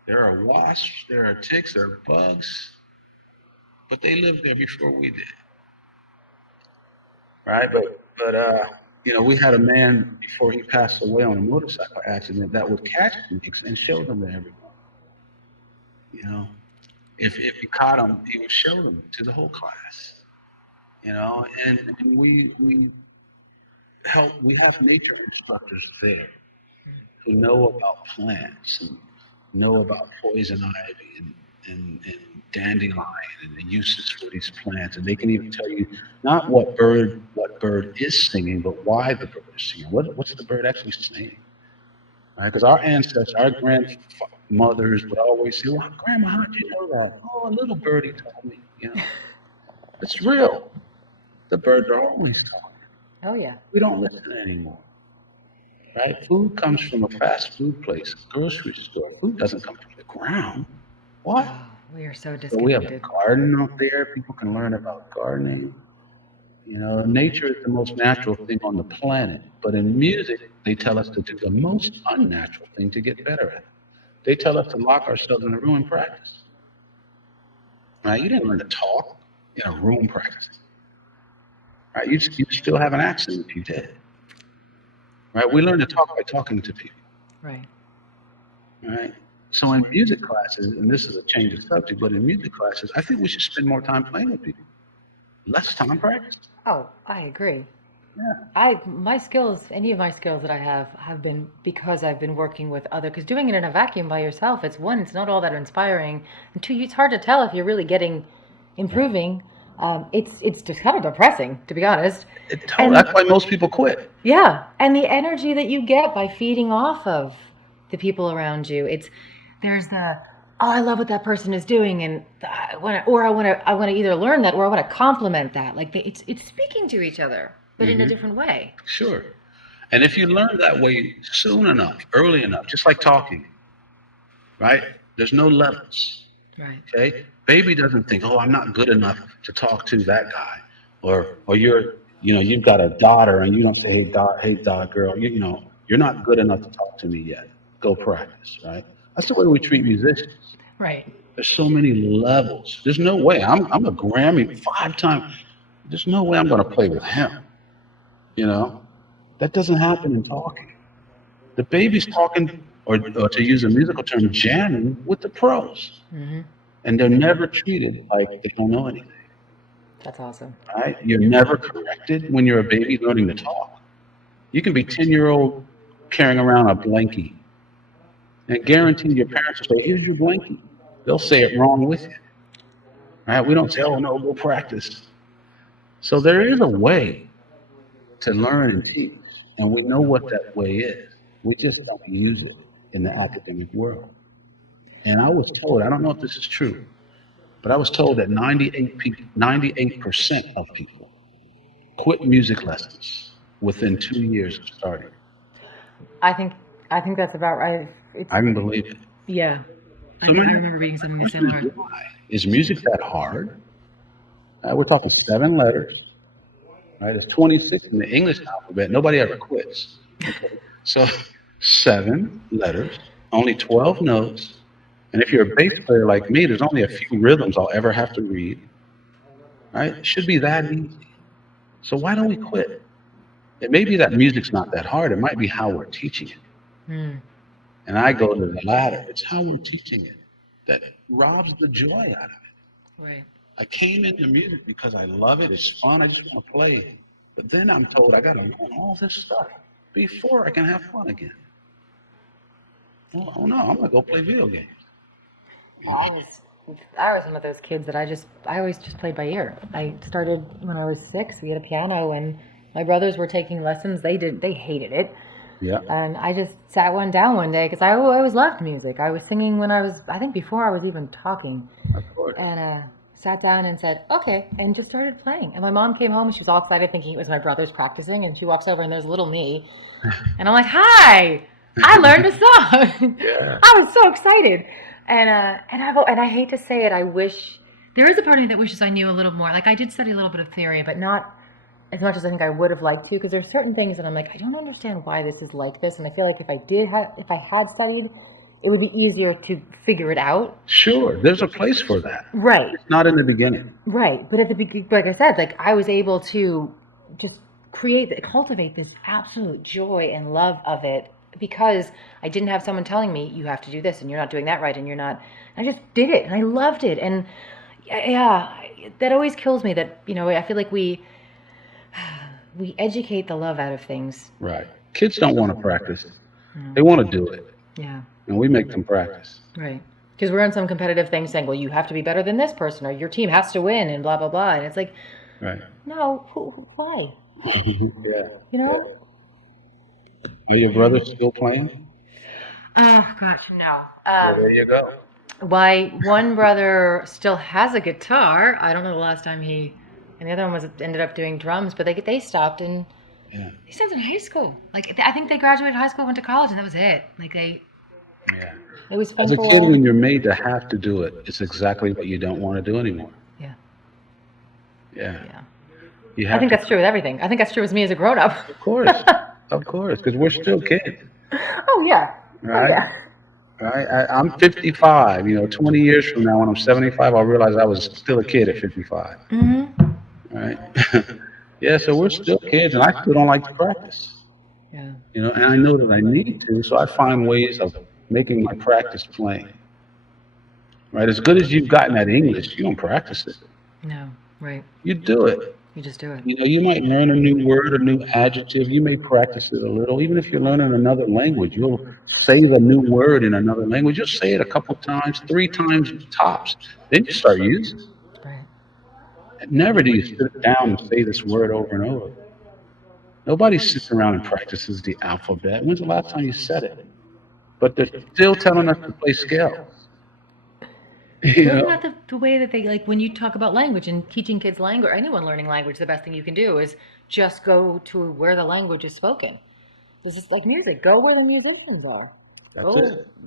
There are wasps. There are ticks. There are bugs. But they lived there before we did. Right? But we had a man before he passed away on a motorcycle accident that would catch snakes and show them to everyone. You know, if he caught them, he would show them to the whole class. And we help. We have nature instructors there who know about plants and know about poison ivy and dandelion and the uses for these plants, and they can even tell you not what bird is singing, but why the bird is singing. What's the bird actually saying? Right? Because our ancestors, our grandmothers would always say, "Well, Grandma, how'd you know that?" "Oh, a little birdie told me." It's real. The birds are always talking. Oh yeah. We don't listen anymore. Right? Food comes from a fast food place, a grocery store. Food doesn't come from the ground. What? Oh, we are so So we have a disconnected. garden out there. People can learn about gardening. Nature is the most natural thing on the planet. But in music, they tell us to do the most unnatural thing to get better at it. They tell us to lock ourselves in a room and practice. Right? You didn't learn to talk in a room practicing. Right? You still have an accent if you did. Right? We learn to talk by talking to people. Right. Right? So in music classes, and this is a change of subject, but in music classes, I think we should spend more time playing with people, less time practicing. Oh, I agree. Yeah. My skills, any of my skills that I have been because I've been working with other. Because doing it in a vacuum by yourself, it's not all that inspiring, and two, it's hard to tell if you're really getting improving. It's just kind of depressing, to be honest. That's why most people quit. Yeah, and the energy that you get by feeding off of the people around you. There's the, oh, I love what that person is doing, and I want to either learn that or I want to compliment that. Like it's speaking to each other, but in a different way. Sure. And if you learn that way soon enough, early enough, just like talking, right? There's no levels. Right. Okay? Baby doesn't think, "Oh, I'm not good enough to talk to that guy," or you've got a daughter and you don't say, hey, dot girl, you're not good enough to talk to me yet. Go practice, right? That's the way we treat musicians. Right. There's so many levels. There's no way. I'm a Grammy 5 time. There's no way I'm going to play with him. That doesn't happen in talking. The baby's talking, or to use a musical term, jamming with the pros, Mm-hmm. and they're never treated like they don't know anything. That's awesome. Right? You're never corrected when you're a baby learning to talk. You can be 10-year-old carrying around a blankie, and guarantee your parents will say, "Here's your blankie." They'll say it wrong with you. Right? We don't say, "Oh no, go practice." So there is a way to learn and teach, and we know what that way is. We just don't use it in the academic world. And I was told, I don't know if this is true, but I was told that 98% of people quit music lessons within 2 years of starting. I think I think that's about right. I can believe it. Yeah. So my I next remember reading something question is similar. why? Is music that hard? We're talking 7 letters. Right? There's 26 in the English alphabet. Nobody ever quits. Okay. So 7 letters, only 12 notes. And if you're a bass player like me, there's only a few rhythms I'll ever have to read. Right? It should be that easy. So why don't we quit? It may be that music's not that hard. It might be how we're teaching it. Hmm. And I go to the latter. It's how we're teaching it that robs the joy out of it. Right. I came into music because I love it. It's fun. I just want to play. But then I'm told I got to learn all this stuff before I can have fun again. Oh no, I'm going to go play video games. I was one of those kids that I always just played by ear. I started when I was 6. We had a piano, and My brothers were taking lessons. They hated it. Yeah. And I just sat one down one day because I always loved music. I was singing when I think before I was even talking. Of course. And sat down and said, okay, and just started playing. And my mom came home and she was all excited thinking it was my brothers practicing. And she walks over and there's little me. And I'm like, hi, I learned a song. Yeah. I was so excited. And I hate to say it, I wish, there is a part of me that wishes I knew a little more. Like I did study a little bit of theory, but not as much as I think I would have liked to, because there's certain things that I'm like, I don't understand why this is like this. And I feel like if I had studied, it would be easier to figure it out. Sure. There's a place for that. Right. It's not in the beginning. Right. But at the beginning, like I said, like I was able to just cultivate this absolute joy and love of it because I didn't have someone telling me you have to do this and you're not doing that right and you're not. I just did it and I loved it. And yeah, that always kills me that, I feel like we educate the love out of things. Right. Kids don't want to practice. They want to do it. Yeah. And we make them practice. Right. Because we're in some competitive thing saying, well, you have to be better than this person or your team has to win and blah, blah, blah. And it's like, right. No, why? Yeah. Are your brothers still playing? Oh, gosh, no. Well, there you go. My one brother still has a guitar. I don't know the last time and the other one ended up doing drums, but they stopped and they stopped in high school. Like I think they graduated high school, went to college, and that was it. Like it was fun. As a kid, when you're made to have to do it, it's exactly what you don't want to do anymore. Yeah. I think that's true with everything. I think that's true with me as a grown-up. Of course, because we're still kids. Oh yeah. Right. Oh, yeah. Right. I'm 55. 20 years from now, when I'm 75, I'll realize I was still a kid at 55. Mm-hmm. Right. Yeah. So we're still kids, and I still don't like to practice. Yeah. And I know that I need to, so I find ways of making my practice plain. Right. As good as you've gotten at English, you don't practice it. No. Right. You do it. You just do it. You might learn a new word, a new adjective. You may practice it a little. Even if you're learning another language, you'll say the new word in another language. You'll say it a couple times, 3 times tops. Then you start using it. Right. And never do you sit down and say this word over and over. Nobody sits around and practices the alphabet. When's the last time you said it? But they're still telling us to play scales. Isn't that the way that they, like, when you talk about language and teaching kids language, or anyone learning language, the best thing you can do is just go to where the language is spoken. This is like music. Go where the musicians are. That's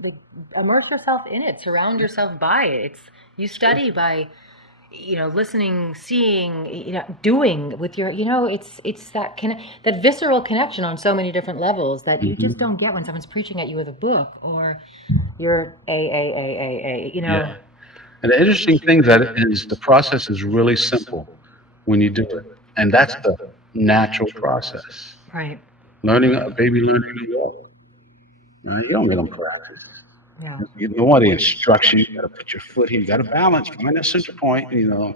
it. Immerse yourself in it. Surround yourself by it. You study by, listening, seeing, doing with your, it's that visceral connection on so many different levels that you just don't get when someone's preaching at you with a book or you're a. Yeah. And the interesting thing is the process is really simple when you do it. And that's the natural process. Right. A baby learning to walk. You don't make them practice. Yeah. You know what? The instruction, you got to put your foot here, you got to balance, find that center point, You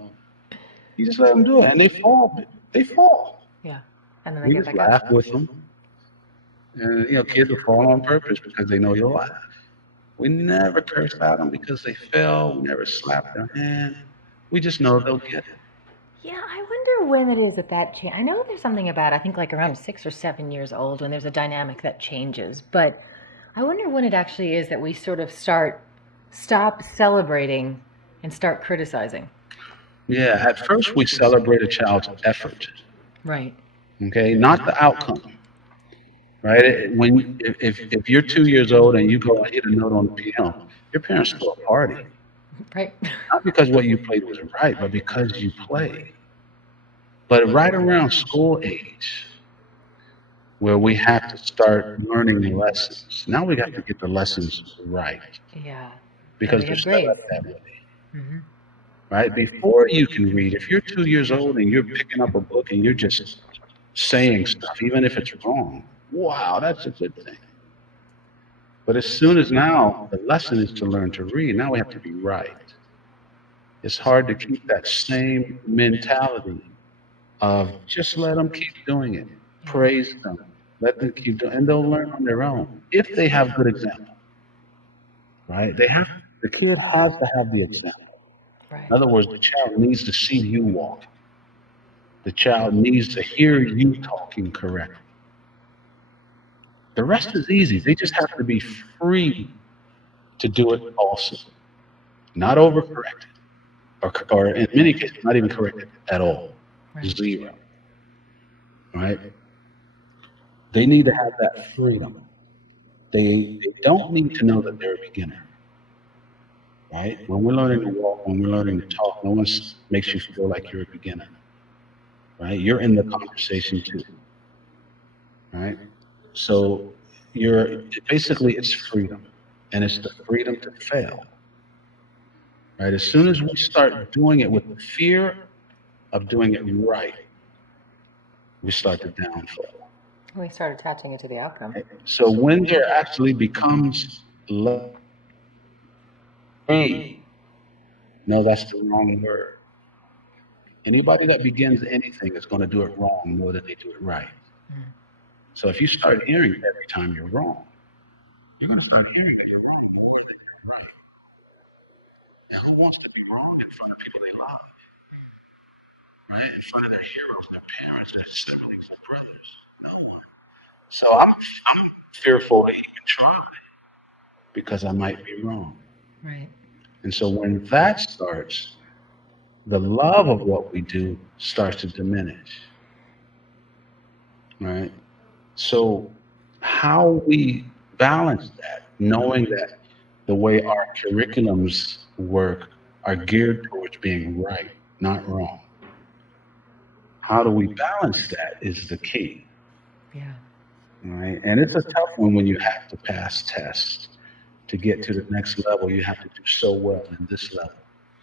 just let them do it, and they fall. Yeah. And then we just laugh with them. And, kids will fall on purpose because they know you'll laugh. We never curse at them because they fell. We never slap their hand. We just know they'll get it. Yeah, I wonder when it is that change. I know there's something about, I think like around 6 or 7 years old when there's a dynamic that changes. But I wonder when it actually is that we sort of stop celebrating and start criticizing. Yeah, at first we celebrate a child's effort. Right. Okay, not the outcome. Right? If you're 2 years old and you go and hit a note on the piano, your parents throw a party. Right. Not because what you played was right, but because you played. But right around school age, where we have to start learning lessons. Now we got to get the lessons right. Yeah. Because they're still at that way. Mm-hmm. Right? Before you can read, if you're 2 years old and you're picking up a book and you're just saying stuff, even if it's wrong, wow, that's a good thing. But as soon as now the lesson is to learn to read, now we have to be right. It's hard to keep that same mentality of just let them keep doing it. Praise them. Let them keep doing it. And they'll learn on their own if they have good example. Right? The kid has to have the example. Right. In other words, the child needs to see you walk. The child needs to hear you talking correctly. The rest is easy. They just have to be free to do it also, not overcorrected, or in many cases, not even corrected at all. Right. Zero, right? They need to have that freedom. They don't need to know that they're a beginner, right? When we're learning to walk, when we're learning to talk, no one makes you feel like you're a beginner, right? You're in the conversation too, right? So you're basically it's freedom, and it's the freedom to fail, right? As soon as we start doing it with the fear of doing it right, we start to downfall. We start attaching it to the outcome. Right? So when there actually becomes me, no, that's the wrong word. Anybody that begins anything is going to do it wrong more than they do it right. Mm. So if you start hearing every time you're wrong, you're going to start hearing that you're wrong more than you're right. And who wants to be wrong in front of people they love, right? In front of their heroes, their parents, their siblings, their brothers? No one. So I'm fearful to even try because I might be wrong. Right. And so when that starts, the love of what we do starts to diminish, right? So how we balance that, knowing that the way our curriculums work are geared towards being right, not wrong. How do we balance that is the key, Yeah. right? And it's a tough one when you have to pass tests to get to the next level. You have to do so well in this level.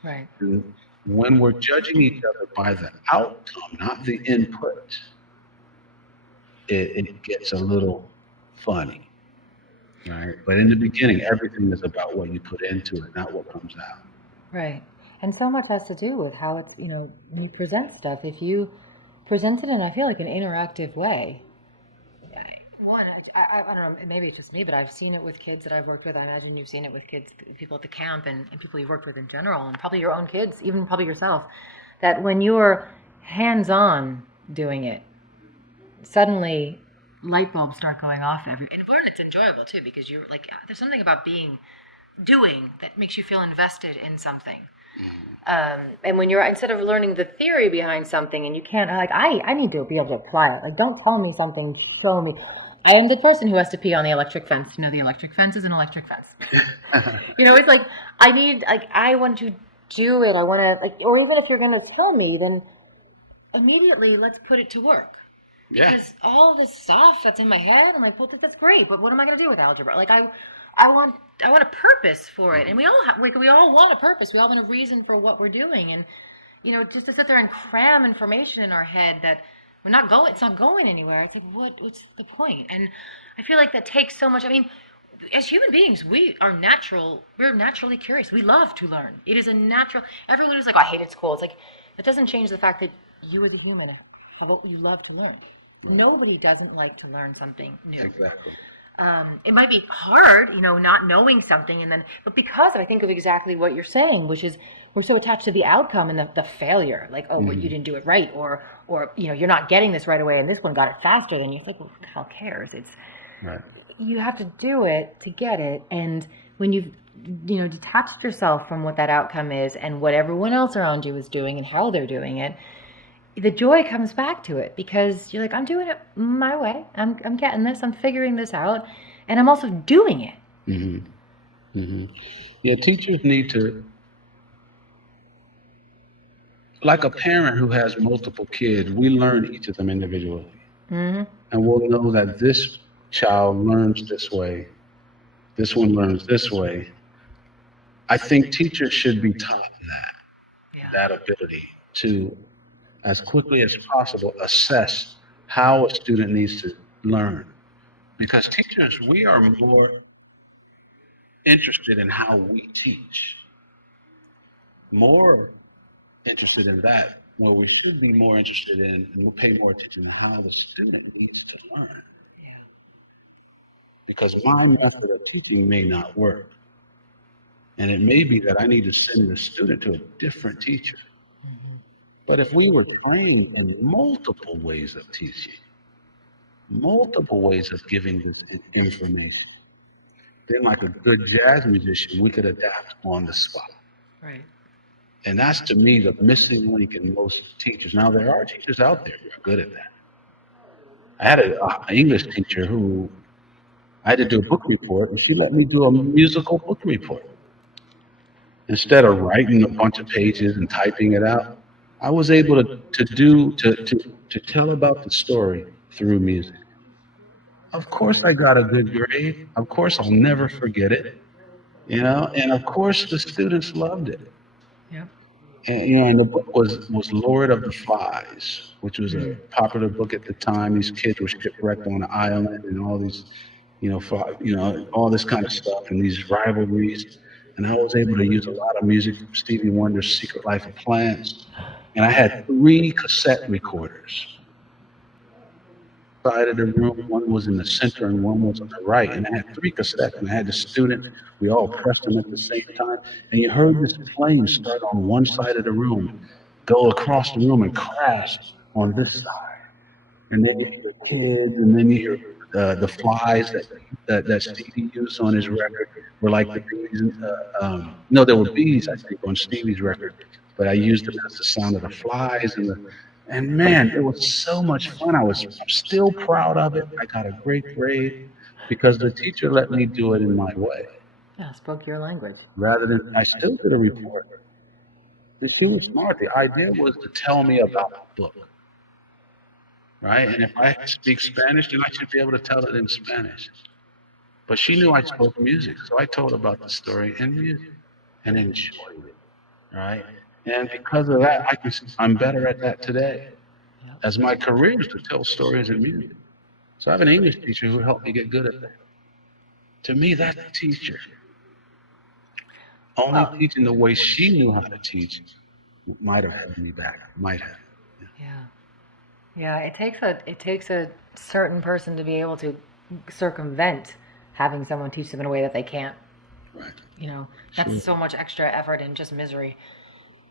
Right. And when we're judging each other by the outcome, not the input, it gets a little funny, right? But in the beginning, everything is about what you put into it, not what comes out. Right. And so much has to do with how it's, when you present stuff, if you present it in, I feel like, an interactive way. One, I don't know, maybe it's just me, but I've seen it with kids that I've worked with. I imagine you've seen it with kids, people at the camp, and people you've worked with in general, and probably your own kids, even probably yourself, that when you're hands on doing it, suddenly light bulbs start going off and it's enjoyable too, because you're like, there's something about doing that makes you feel invested in something. And when you're, instead of learning the theory behind something, and you can't, like, I need to be able to apply it. Like, don't tell me something, show me. I am the person who has to pee on the electric fence. The electric fence is an electric fence. It's like, I want to do it. I want to, like, or even if you're going to tell me, then immediately let's put it to work. Yeah. Because all this stuff that's in my head, I'm like, well, that's great, but what am I going to do with algebra? Like, I want a purpose for it, and we all want a purpose. We all want a reason for what we're doing, and just to sit there and cram information in our head that it's not going anywhere. I think, what's the point? And I feel like that takes so much. I mean, as human beings, we're naturally curious. We love to learn. It is a natural. Everyone who's like, I hated school. It's like, it doesn't change the fact that you, as a human, you love to learn. Nobody doesn't like to learn something new. Exactly. It might be hard, not knowing something, but because I think of exactly what you're saying, which is we're so attached to the outcome and the failure, like, oh, you didn't do it right, or you're not getting this right away, and this one got it faster than you. It's like, well, who the hell cares? It's Right. You have to do it to get it, and when you've detached yourself from what that outcome is and what everyone else around you is doing and how they're doing it, the joy comes back to it, because you're like, I'm doing it my way. I'm getting this. I'm figuring this out, and I'm also doing it. Yeah, teachers need to, like a parent who has multiple kids, we learn each of them individually. Mm-hmm. And we'll know that this child learns this way, this one learns this way. I think teachers should be taught that ability to, as quickly as possible, assess how a student needs to learn. Because teachers, we are more interested in how we teach, more interested in that, where we should be more interested in, and we'll pay more attention to how the student needs to learn. Because my method of teaching may not work. And it may be that I need to send the student to a different teacher. But if we were trained in multiple ways of teaching, multiple ways of giving this information, then like a good jazz musician, we could adapt on the spot. Right. And that's to me the missing link in most teachers. Now there are teachers out there who are good at that. I had an English teacher who I had to do a book report, and she let me do a musical book report. Instead of writing a bunch of pages and typing it out, I was able to tell about the story through music. Of course, I got a good grade. Of course, I'll never forget it. And of course, the students loved it. Yep. And the book was Lord of the Flies, which was a popular book at the time. These kids were shipwrecked on an island, and all these, all this kind of stuff, and these rivalries. And I was able to use a lot of music from Stevie Wonder's Secret Life of Plants. And I had 3 cassette recorders. Side of the room, one was in the center and one was on the right. And I had 3 cassettes, and I had the students, we all pressed them at the same time. And you heard this plane start on one side of the room, go across the room and crash on this side. And then you hear the kids, and then you hear the flies that Stevie used on his record were like the bees. No, there were bees, I think, on Stevie's record, but I used them as the sound of the flies and man, it was so much fun. I'm still proud of it. I got a great grade because the teacher let me do it in my way. Yeah, spoke your language. Rather than, I still did a report. And she was smart. The idea was to tell me about the book, right? And if I speak Spanish, then I should be able to tell it in Spanish. But she knew I spoke music, so I told about the story in music and enjoyed it, right? And because of that, I'm better at that today. As my career is to tell stories in music. So I have an English teacher who helped me get good at that. To me, that's a teacher. Only teaching the way she knew how to teach might have held me back. Might have. Yeah. Yeah, it takes a certain person to be able to circumvent having someone teach them in a way that they can't. Right. That's so much extra effort and just misery.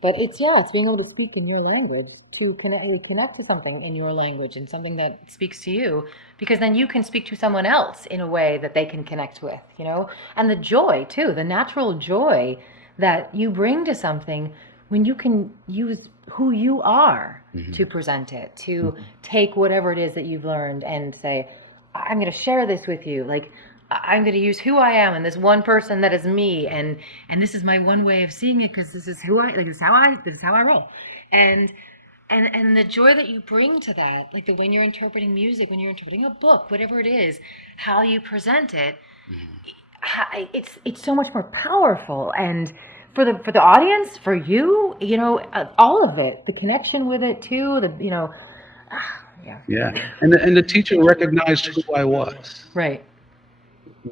But it's being able to speak in your language, to connect to something in your language and something that speaks to you, because then you can speak to someone else in a way that they can connect with, and the joy too, the natural joy that you bring to something when you can use who you are to present it, to take whatever it is that you've learned and say, I'm going to share this with you. Like, I'm going to use who I am and this one person that is me, and this is my one way of seeing it because this is this is how I roll, and the joy that you bring to that, like when you're interpreting music, when you're interpreting a book, whatever it is, how you present it, it's so much more powerful, and for the audience, for you, all of it, the connection with it too, Yeah, and the teacher recognized who I was. Right.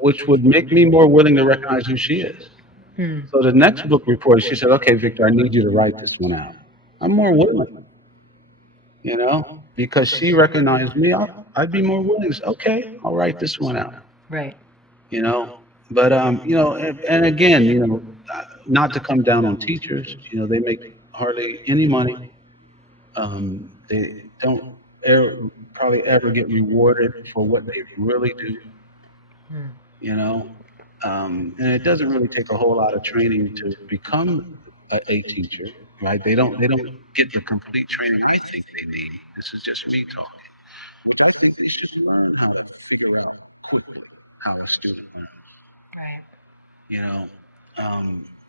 Which would make me more willing to recognize who she is. So the next book report, she said, okay, Victor, I need you to write this one out. I'm more willing, because she recognized me. I'd be more willing to say, okay, I'll write this one out. Right. But, and again, not to come down on teachers, they make hardly any money. They don't probably ever get rewarded for what they really do. And it doesn't really take a whole lot of training to become a teacher, right? They don't get the complete training I think they need. This is just me talking. But I think they should learn how to figure out quickly how a student learns. Right.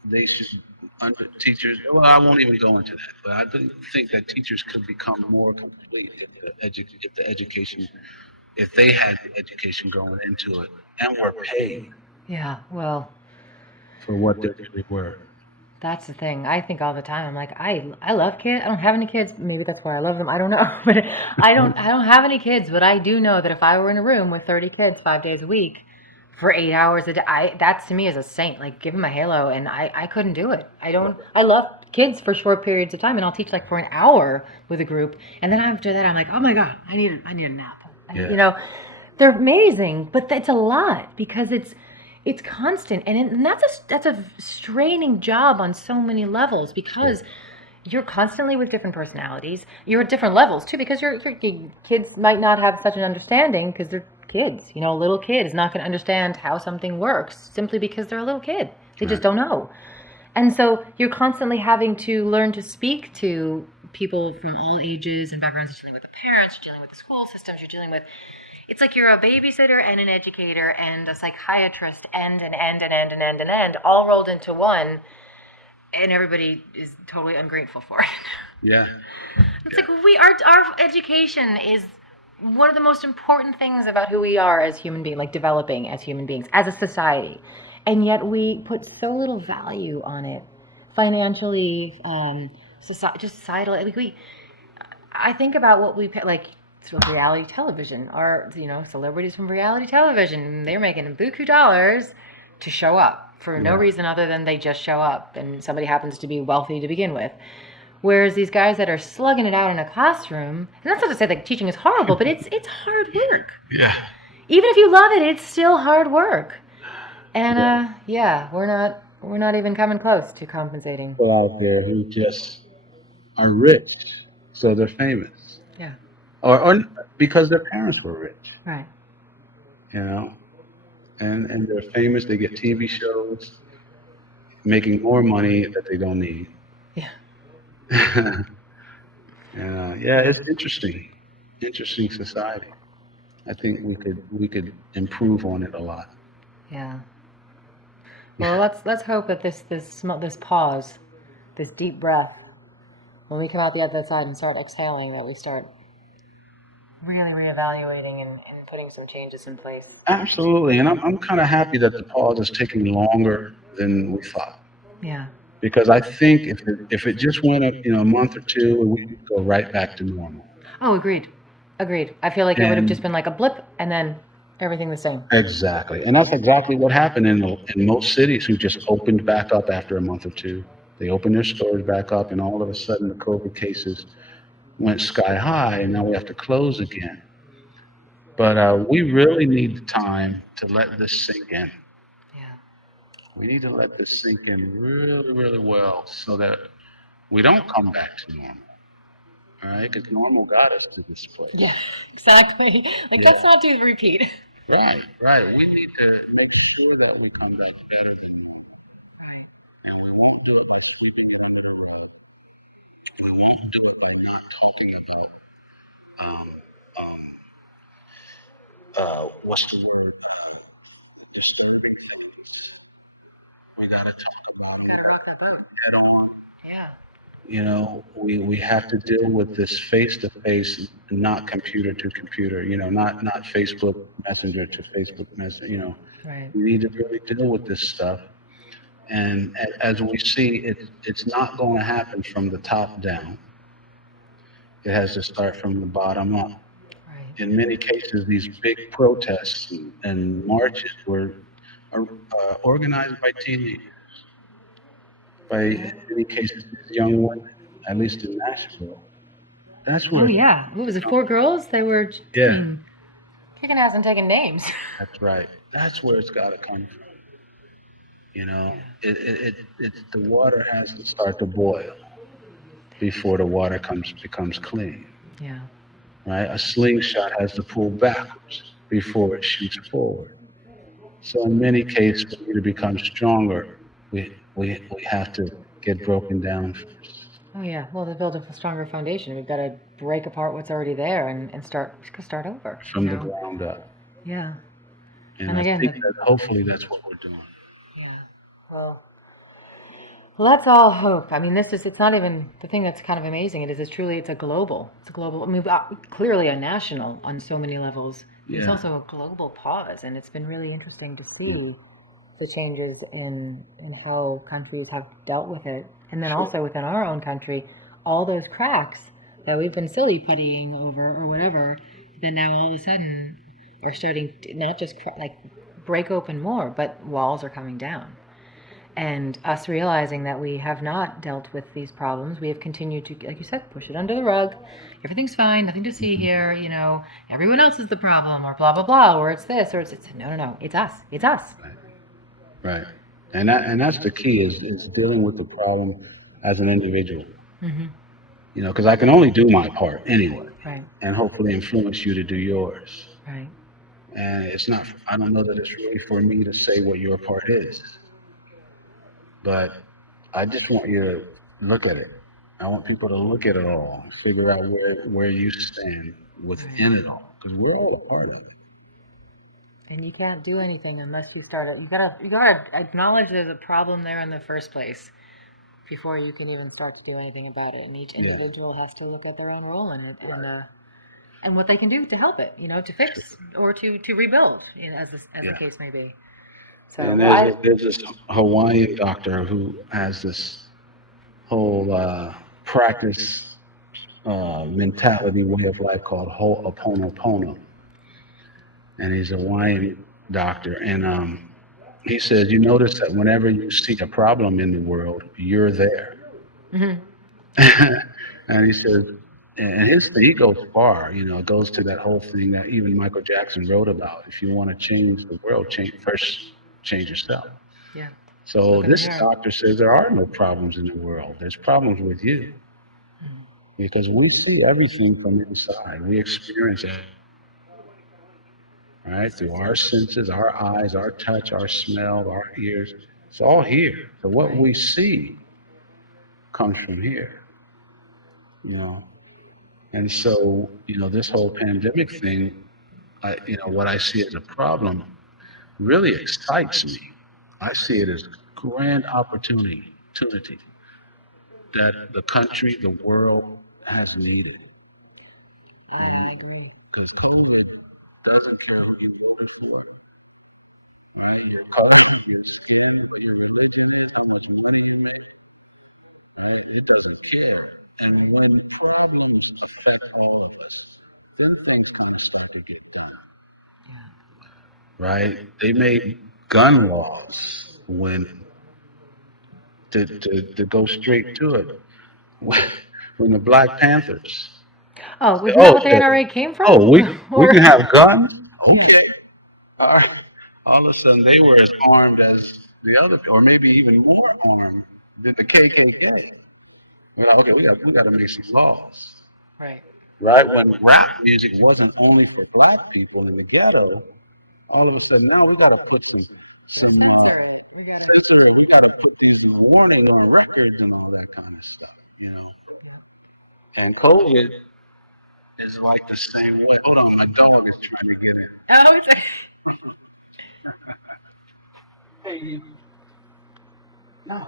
They should teachers. Well, I won't even go into that. But I think that teachers could become more complete if the education, if they had the education going into it and were paid. Yeah, well, for what they really were. That's the thing. I think all the time. I'm like, I love kids. I don't have any kids. Maybe that's why I love them. I don't know. But I don't have any kids. But I do know that if I were in a room with 30 kids 5 days a week for 8 hours a day, that's to me is a saint. Like, give them a halo, and I couldn't do it. I love kids for short periods of time, and I'll teach like for an hour with a group, and then after that, I'm like, oh my god, I need a nap. Yeah. They're amazing, but that's a lot because it's constant, and that's a straining job on so many levels because you're constantly with different personalities. You're at different levels too, because your kids might not have such an understanding because they're kids. You know, a little kid is not going to understand how something works simply because they're a little kid. They just don't know. And so you're constantly having to learn to speak to people from all ages and backgrounds. You're dealing with the parents, you're dealing with the school systems, you're dealing with, it's like you're a babysitter and an educator and a psychiatrist and all rolled into one, and everybody is totally ungrateful for it. Yeah. It's like our education is one of the most important things about who we are as human beings, like developing as human beings, as a society. And yet we put so little value on it financially, just societal. Like I think about what we pay, like reality television. Our, celebrities from reality television, they're making buku dollars to show up for no reason other than they just show up, and somebody happens to be wealthy to begin with. Whereas these guys that are slugging it out in a classroom, and that's not to say that teaching is horrible, but it's hard work. Yeah. Even if you love it, it's still hard work. And we're not even coming close to compensating. People out there who just are rich, so they're famous. Yeah. Or because their parents were rich. Right. You know, and they're famous. They get TV shows, making more money that they don't need. Yeah. Yeah, it's interesting society. I think we could improve on it a lot. Yeah. Well, let's hope that this pause, this deep breath, when we come out the other side and start exhaling, that we start really reevaluating and putting some changes in place. Absolutely, and I'm kind of happy that the pause is taking longer than we thought. Yeah. Because I think if it just went up, a month or two, we would go right back to normal. Oh, agreed. I feel like it would have just been like a blip and then everything the same. Exactly, and that's exactly what happened in most cities who just opened back up after a month or two. They opened their stores back up, and all of a sudden the COVID cases went sky high, and now we have to close again. But we really need the time to let this sink in. Yeah. We need to let this sink in really, really well so that we don't come back to normal. All right, because normal got us to this place. Yeah, exactly. Like, let's not do the repeat. Right. We need to make sure that we come back better. And we won't do it by sweeping it under the rug. We won't do it by not talking about what's the word? Just the big things. We gotta talk about it. Yeah. We have to deal with this face to face, not computer to computer. Not Facebook Messenger to Facebook Messenger. Right. We need to really deal with this stuff. And as we see, it's not going to happen from the top down. It has to start from the bottom up. Right. In many cases, these big protests and marches were organized by teenagers. In many cases, young women, at least in Nashville. That's where. Oh yeah. What was it? 4 girls? They were. Yeah. Kicking ass and taking names. That's right. That's where it's got to come from. The water has to start to boil before the water becomes clean. Yeah. Right? A slingshot has to pull backwards before it shoots forward. So in many cases, for you to become stronger, we have to get broken down first. Oh yeah. Well, to build a stronger foundation, we've got to break apart what's already there and start over from the ground up. Yeah. And I think that hopefully that's what we're doing. Yeah. Well, let's all hope. I mean, it's not even the thing that's kind of amazing. It's a global. I mean, clearly a national on so many levels. It's also a global pause, and it's been really interesting to see the changes in how countries have dealt with it. And then also within our own country, all those cracks that we've been silly puttying over or whatever, then now all of a sudden are starting to not just break open more, but walls are coming down. And us realizing that we have not dealt with these problems, we have continued to, like you said, push it under the rug. Everything's fine, nothing to see here, everyone else is the problem, or blah, blah, blah, or it's this, or it's no, it's us. Right. And that's the key is dealing with the problem as an individual. Mm-hmm. Because I can only do my part anyway, Right. and hopefully influence you to do yours. Right. And it's not, I don't know that it's really for me to say what your part is, but I just want you to look at it. I want people to look at it all, figure out where you stand within it all, because we're all a part of it. And you can't do anything unless we start it. You gotta acknowledge there's a problem there in the first place before you can even start to do anything about it. And each Yeah, individual has to look at their own role in it and what they can do to help it, to fix or to rebuild, as the yeah. case may be. So, And well, I there's this Hawaiian doctor who has this whole practice mentality way of life called Ho'oponopono, and he's a Hawaiian doctor, and he says, you notice that whenever you see a problem in the world, you're there. mhm, And he says, and he goes far, it goes to that whole thing that even Michael Jackson wrote about. If you want to change the world, first change yourself. yeah, just So look in the this mirror. doctor says there are no problems in the world. There's problems with you Mhm. because we see everything from inside. We experience everything right through our senses, our eyes, our touch, our smell, our ears. It's all here. So what Right. we see comes from here, you know. And so, this whole pandemic thing, what I see as a problem really excites me. I see it as grand opportunity that the country, the world has needed. I mean, I agree. because COVID doesn't care who you voted for, right? Your culture, your skin, what your religion is, how much money you make, right? It doesn't care. And when problems affect all of us, then things kind of start to get done, right? They made gun laws when to go straight to it when the Black Panthers Oh, said, isn't that what the NRA came from? oh, we Or can have guns, yeah. okay. All of a sudden, they were as armed as the other, or maybe even more armed than the KKK. We're like, okay, we got to make some laws, Right. right? When rap music wasn't only for black people in the ghetto, all of a sudden now we got to put some Censor it. You gotta. censor. We got to put these warning on records and all that kind of stuff. And COVID is like the same way. Hold on, my dog is trying to get in. Oh, it's Hey, no,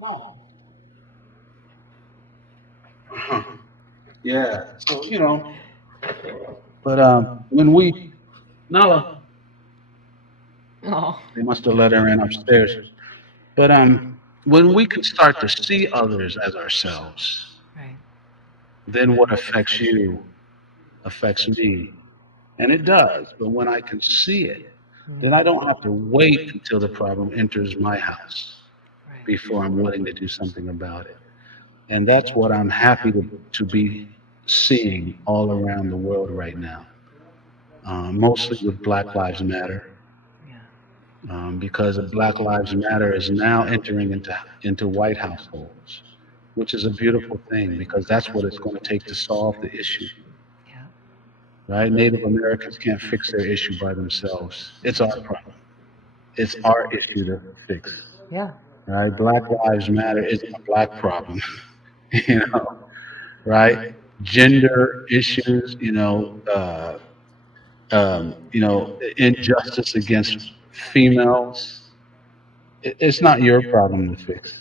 no. Yeah. So but when Nala, oh. they must have let her in upstairs. But when we can start to see others as ourselves, Right. then what affects you affects me, and it does. But when I can see it, then I don't have to wait until the problem enters my house Right. before I'm willing to do something about it. And that's what I'm happy to be seeing all around the world right now, mostly with Black Lives Matter, Yeah. because Black Lives Matter is now entering into white households, which is a beautiful thing because that's what it's going to take to solve the issue. Yeah. Right? Native Americans can't fix their issue by themselves. It's our problem. It's our issue to fix. Yeah. Right? Black Lives Matter isn't a black problem. you know, right? Gender issues, injustice against females. It's not your problem to fix.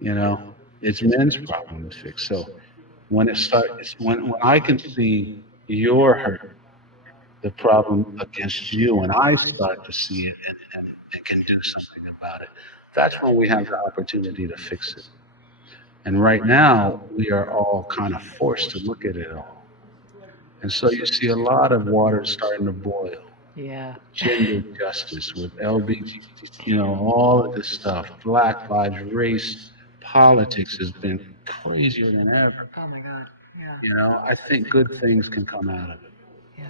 You know, it's men's problem to fix. So when I can see your hurt, the problem against you, and I start to see it and can do something about it, that's when we have the opportunity to fix it. And right now, we are all kind of forced to look at it all. And so you see a lot of water starting to boil Yeah. with gender justice, with LGBT, all of this stuff. Black lives, race, politics has been crazier than ever. Oh my God. Yeah. I think good things can come out of Yeah.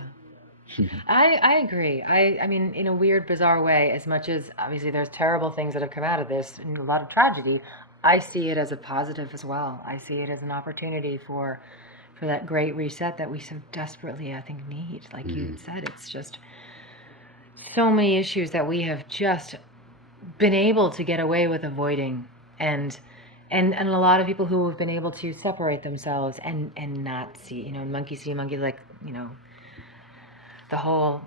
it. I agree. I mean, in a weird, bizarre way, as much as obviously there's terrible things that have come out of this and a lot of tragedy, I see it as a positive as well. I see it as an opportunity for that great reset that we so desperately, I think, need. Like you Mhm. said, it's just so many issues that we have just been able to get away with avoiding, and and a lot of people who have been able to separate themselves and not see, monkey see monkey, like, the whole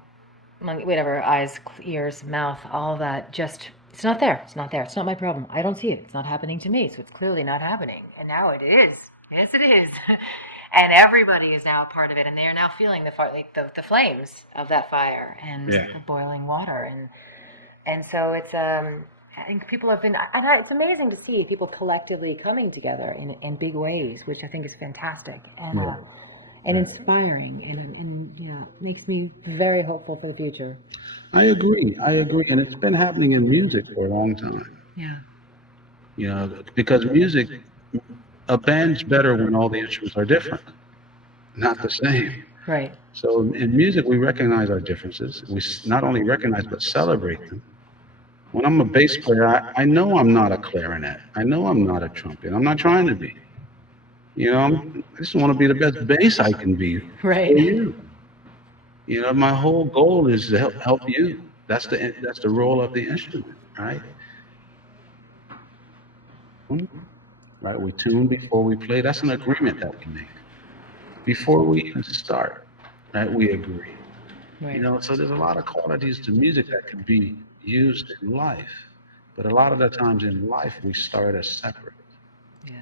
monkey, whatever, eyes, ears, mouth, all that, just, it's not there. It's not there. It's not my problem. I don't see it. It's not happening to me. So it's clearly not happening. And now it is. Yes, it is. And everybody is now a part of it. And they are now feeling like the flames of that fire and Yeah. the boiling water. And so it's, I think people have been, it's amazing to see people collectively coming together in big ways, which I think is fantastic. Yeah. And inspiring, and yeah, makes me very hopeful for the future. I agree. I agree. And it's been happening in music for a long time. Yeah. Because music, a band's better when all the instruments are different, not the same. Right. So in music, we recognize our differences. Not only recognize, but celebrate them. When I'm a bass player, I know I'm not a clarinet. I know I'm not a trumpet. I'm not trying to be. I just want to be the best bass I can be for Right. you. My whole goal is to help you. That's the role of the instrument, right? Hmm? Right? We tune before we play. That's an agreement that we make before we even start. Right? We agree. Right. So there's a lot of qualities to music that can be used in life, but a lot of the times in life we start as separate, Yeah.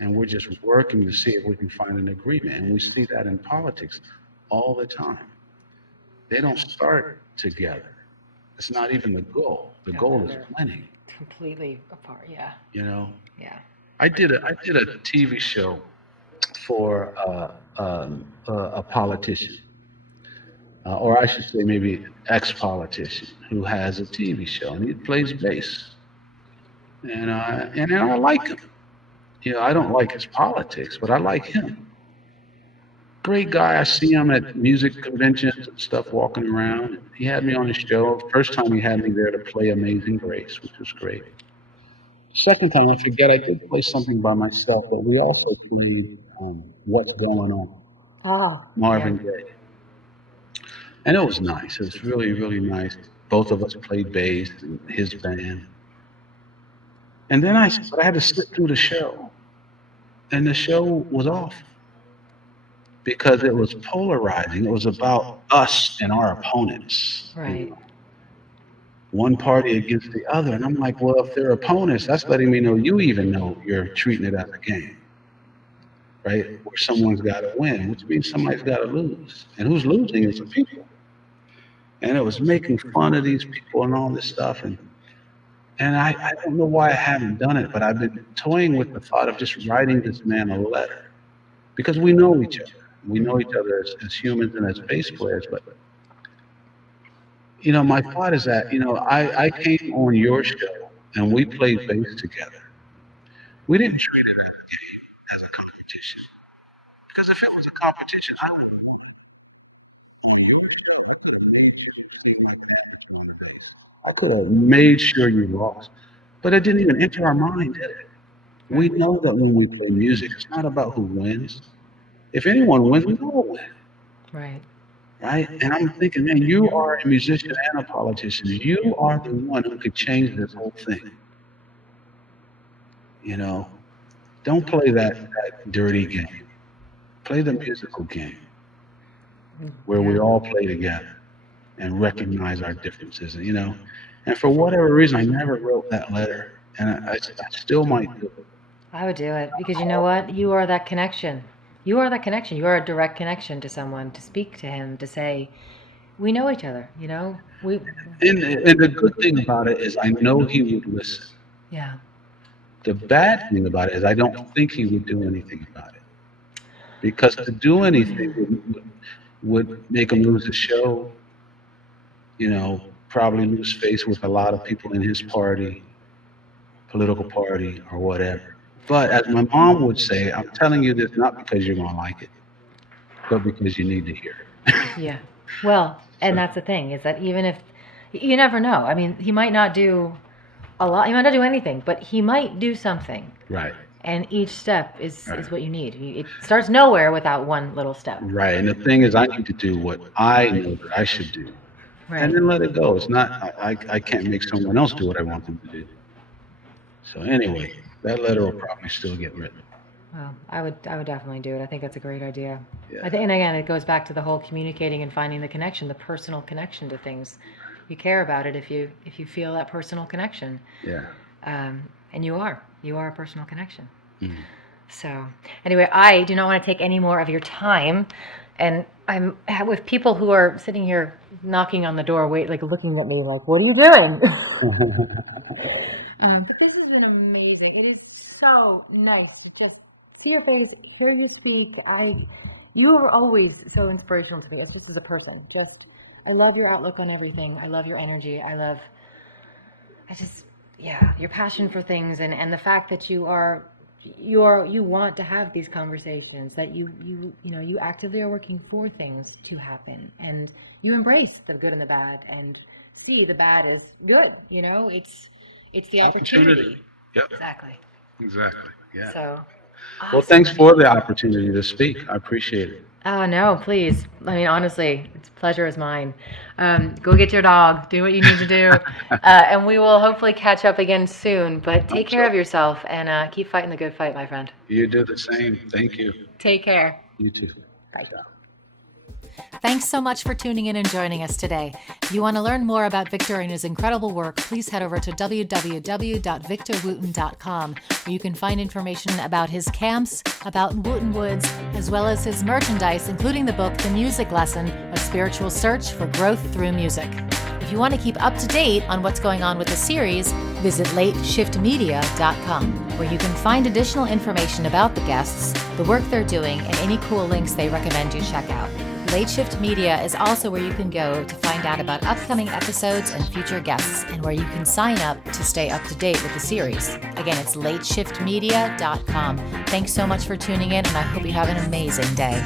and we're just working to see if we can find an agreement. And we see that in politics all the time. They don't start together. It's not even the goal. The No, goal is they're winning. completely apart. Yeah. You know, Yeah. I did a TV show for a politician, or I should say maybe ex-politician who has a TV show and he plays bass, and I like him. I don't like his politics, but I like him. Great guy. I see him at music conventions and stuff walking around. He had me on his show. First time he had me there to play Amazing Grace, which was great. Second time, I forget, I did play something by myself, but we also played What's Going On, Oh, yeah. Marvin Gaye. And it was nice. It was really, really nice. Both of us played bass in his band. And then but I had to sit through the show, and the show was awful because it was polarizing. It was about us and our opponents, Right. one party against the other. And I'm like, well, if they're opponents, that's letting me know you even know you're treating it as a game, right? Where someone's got to win, which means somebody's got to lose. And who's losing is the people. And it was making fun of these people and all this stuff. And I don't know why I haven't done it, but I've been toying with the thought of just writing this man a letter because we know each other. We know each other as humans and as bass players. But, my thought is that, I came on your show and we played bass together. We didn't treat it as a competition. Because if it was a competition, I would on your show. I could have made sure you lost. But it didn't even enter our mind, did it? We Right. know that when we play music, it's not about who wins. If anyone wins, we all win, Right. right? And I'm thinking, man, you are a musician and a politician. You are the one who could change this whole thing. You know, don't play that dirty game. Play the musical game where we Yeah. all play together and recognize our differences. And for whatever reason, I never wrote that letter, and I still might do it. I would do it because you know what? You are that connection. You are that connection. You are a direct connection to someone, to speak to him, to say, we know each other, We, And the good thing about it is I know he would listen. yeah. The bad thing about it is I don't think he would do anything about it because to do anything would make him lose the show, probably lose face with a lot of people in his party, political party, or whatever. But as my mom would say, I'm telling you this not because you're going to like it, but because you need to hear Yeah. Well, it. and that's the thing is that even if you never know, I mean, he might not do a lot. He might not do anything, but he might do something. Right. And each step is Right. what you need. It starts nowhere without one little step. Right. And the thing is, I need to do what I know that I should do, Right. and then let it go. It's not, I can't make someone else do what I want them to do. So anyway, that letter will probably still get written. Well, I would definitely do it. I think that's a great idea. Yeah. And again, it goes back to the whole communicating and finding the connection, the personal connection to things. You care about it if you feel that personal connection. Yeah. And you are a personal connection. Mm. So anyway, I do not want to take any more of your time, and I'm with people who are sitting here knocking on the door, like looking at me, like, "What are you doing?" This has been amazing. It is so nice to just see your face, hear you speak. You're always so inspirational to me. Just as a person, I love your outlook on everything. I love your energy. Your passion for things, and the fact that you want to have these conversations, that you actively are working for things to happen, and you embrace the good and the bad, and see the bad as good. It's the opportunity. Yep. Exactly. Yeah. So, Well, awesome. thanks for the opportunity to speak. I appreciate it. Oh, no, please. I mean, honestly, pleasure is mine. Go get your dog, do what you need to do, and we will hopefully catch up again soon. But take care of yourself, and keep fighting the good fight, my friend. You do the same. Thank you. Take care. You too. Bye. Ciao. Thanks so much for tuning in and joining us today. If you want to learn more about Victor and his incredible work, please head over to www.victorwooten.com, where you can find information about his camps, about Wooten Woods, as well as his merchandise, including the book, The Music Lesson, A Spiritual Search for Growth Through Music. If you want to keep up to date on what's going on with the series, visit lateshiftmedia.com, where you can find additional information about the guests, the work they're doing, and any cool links they recommend you check out. Late Shift Media is also where you can go to find out about upcoming episodes and future guests, and where you can sign up to stay up to date with the series. Again, it's lateshiftmedia.com. Thanks so much for tuning in, and I hope you have an amazing day.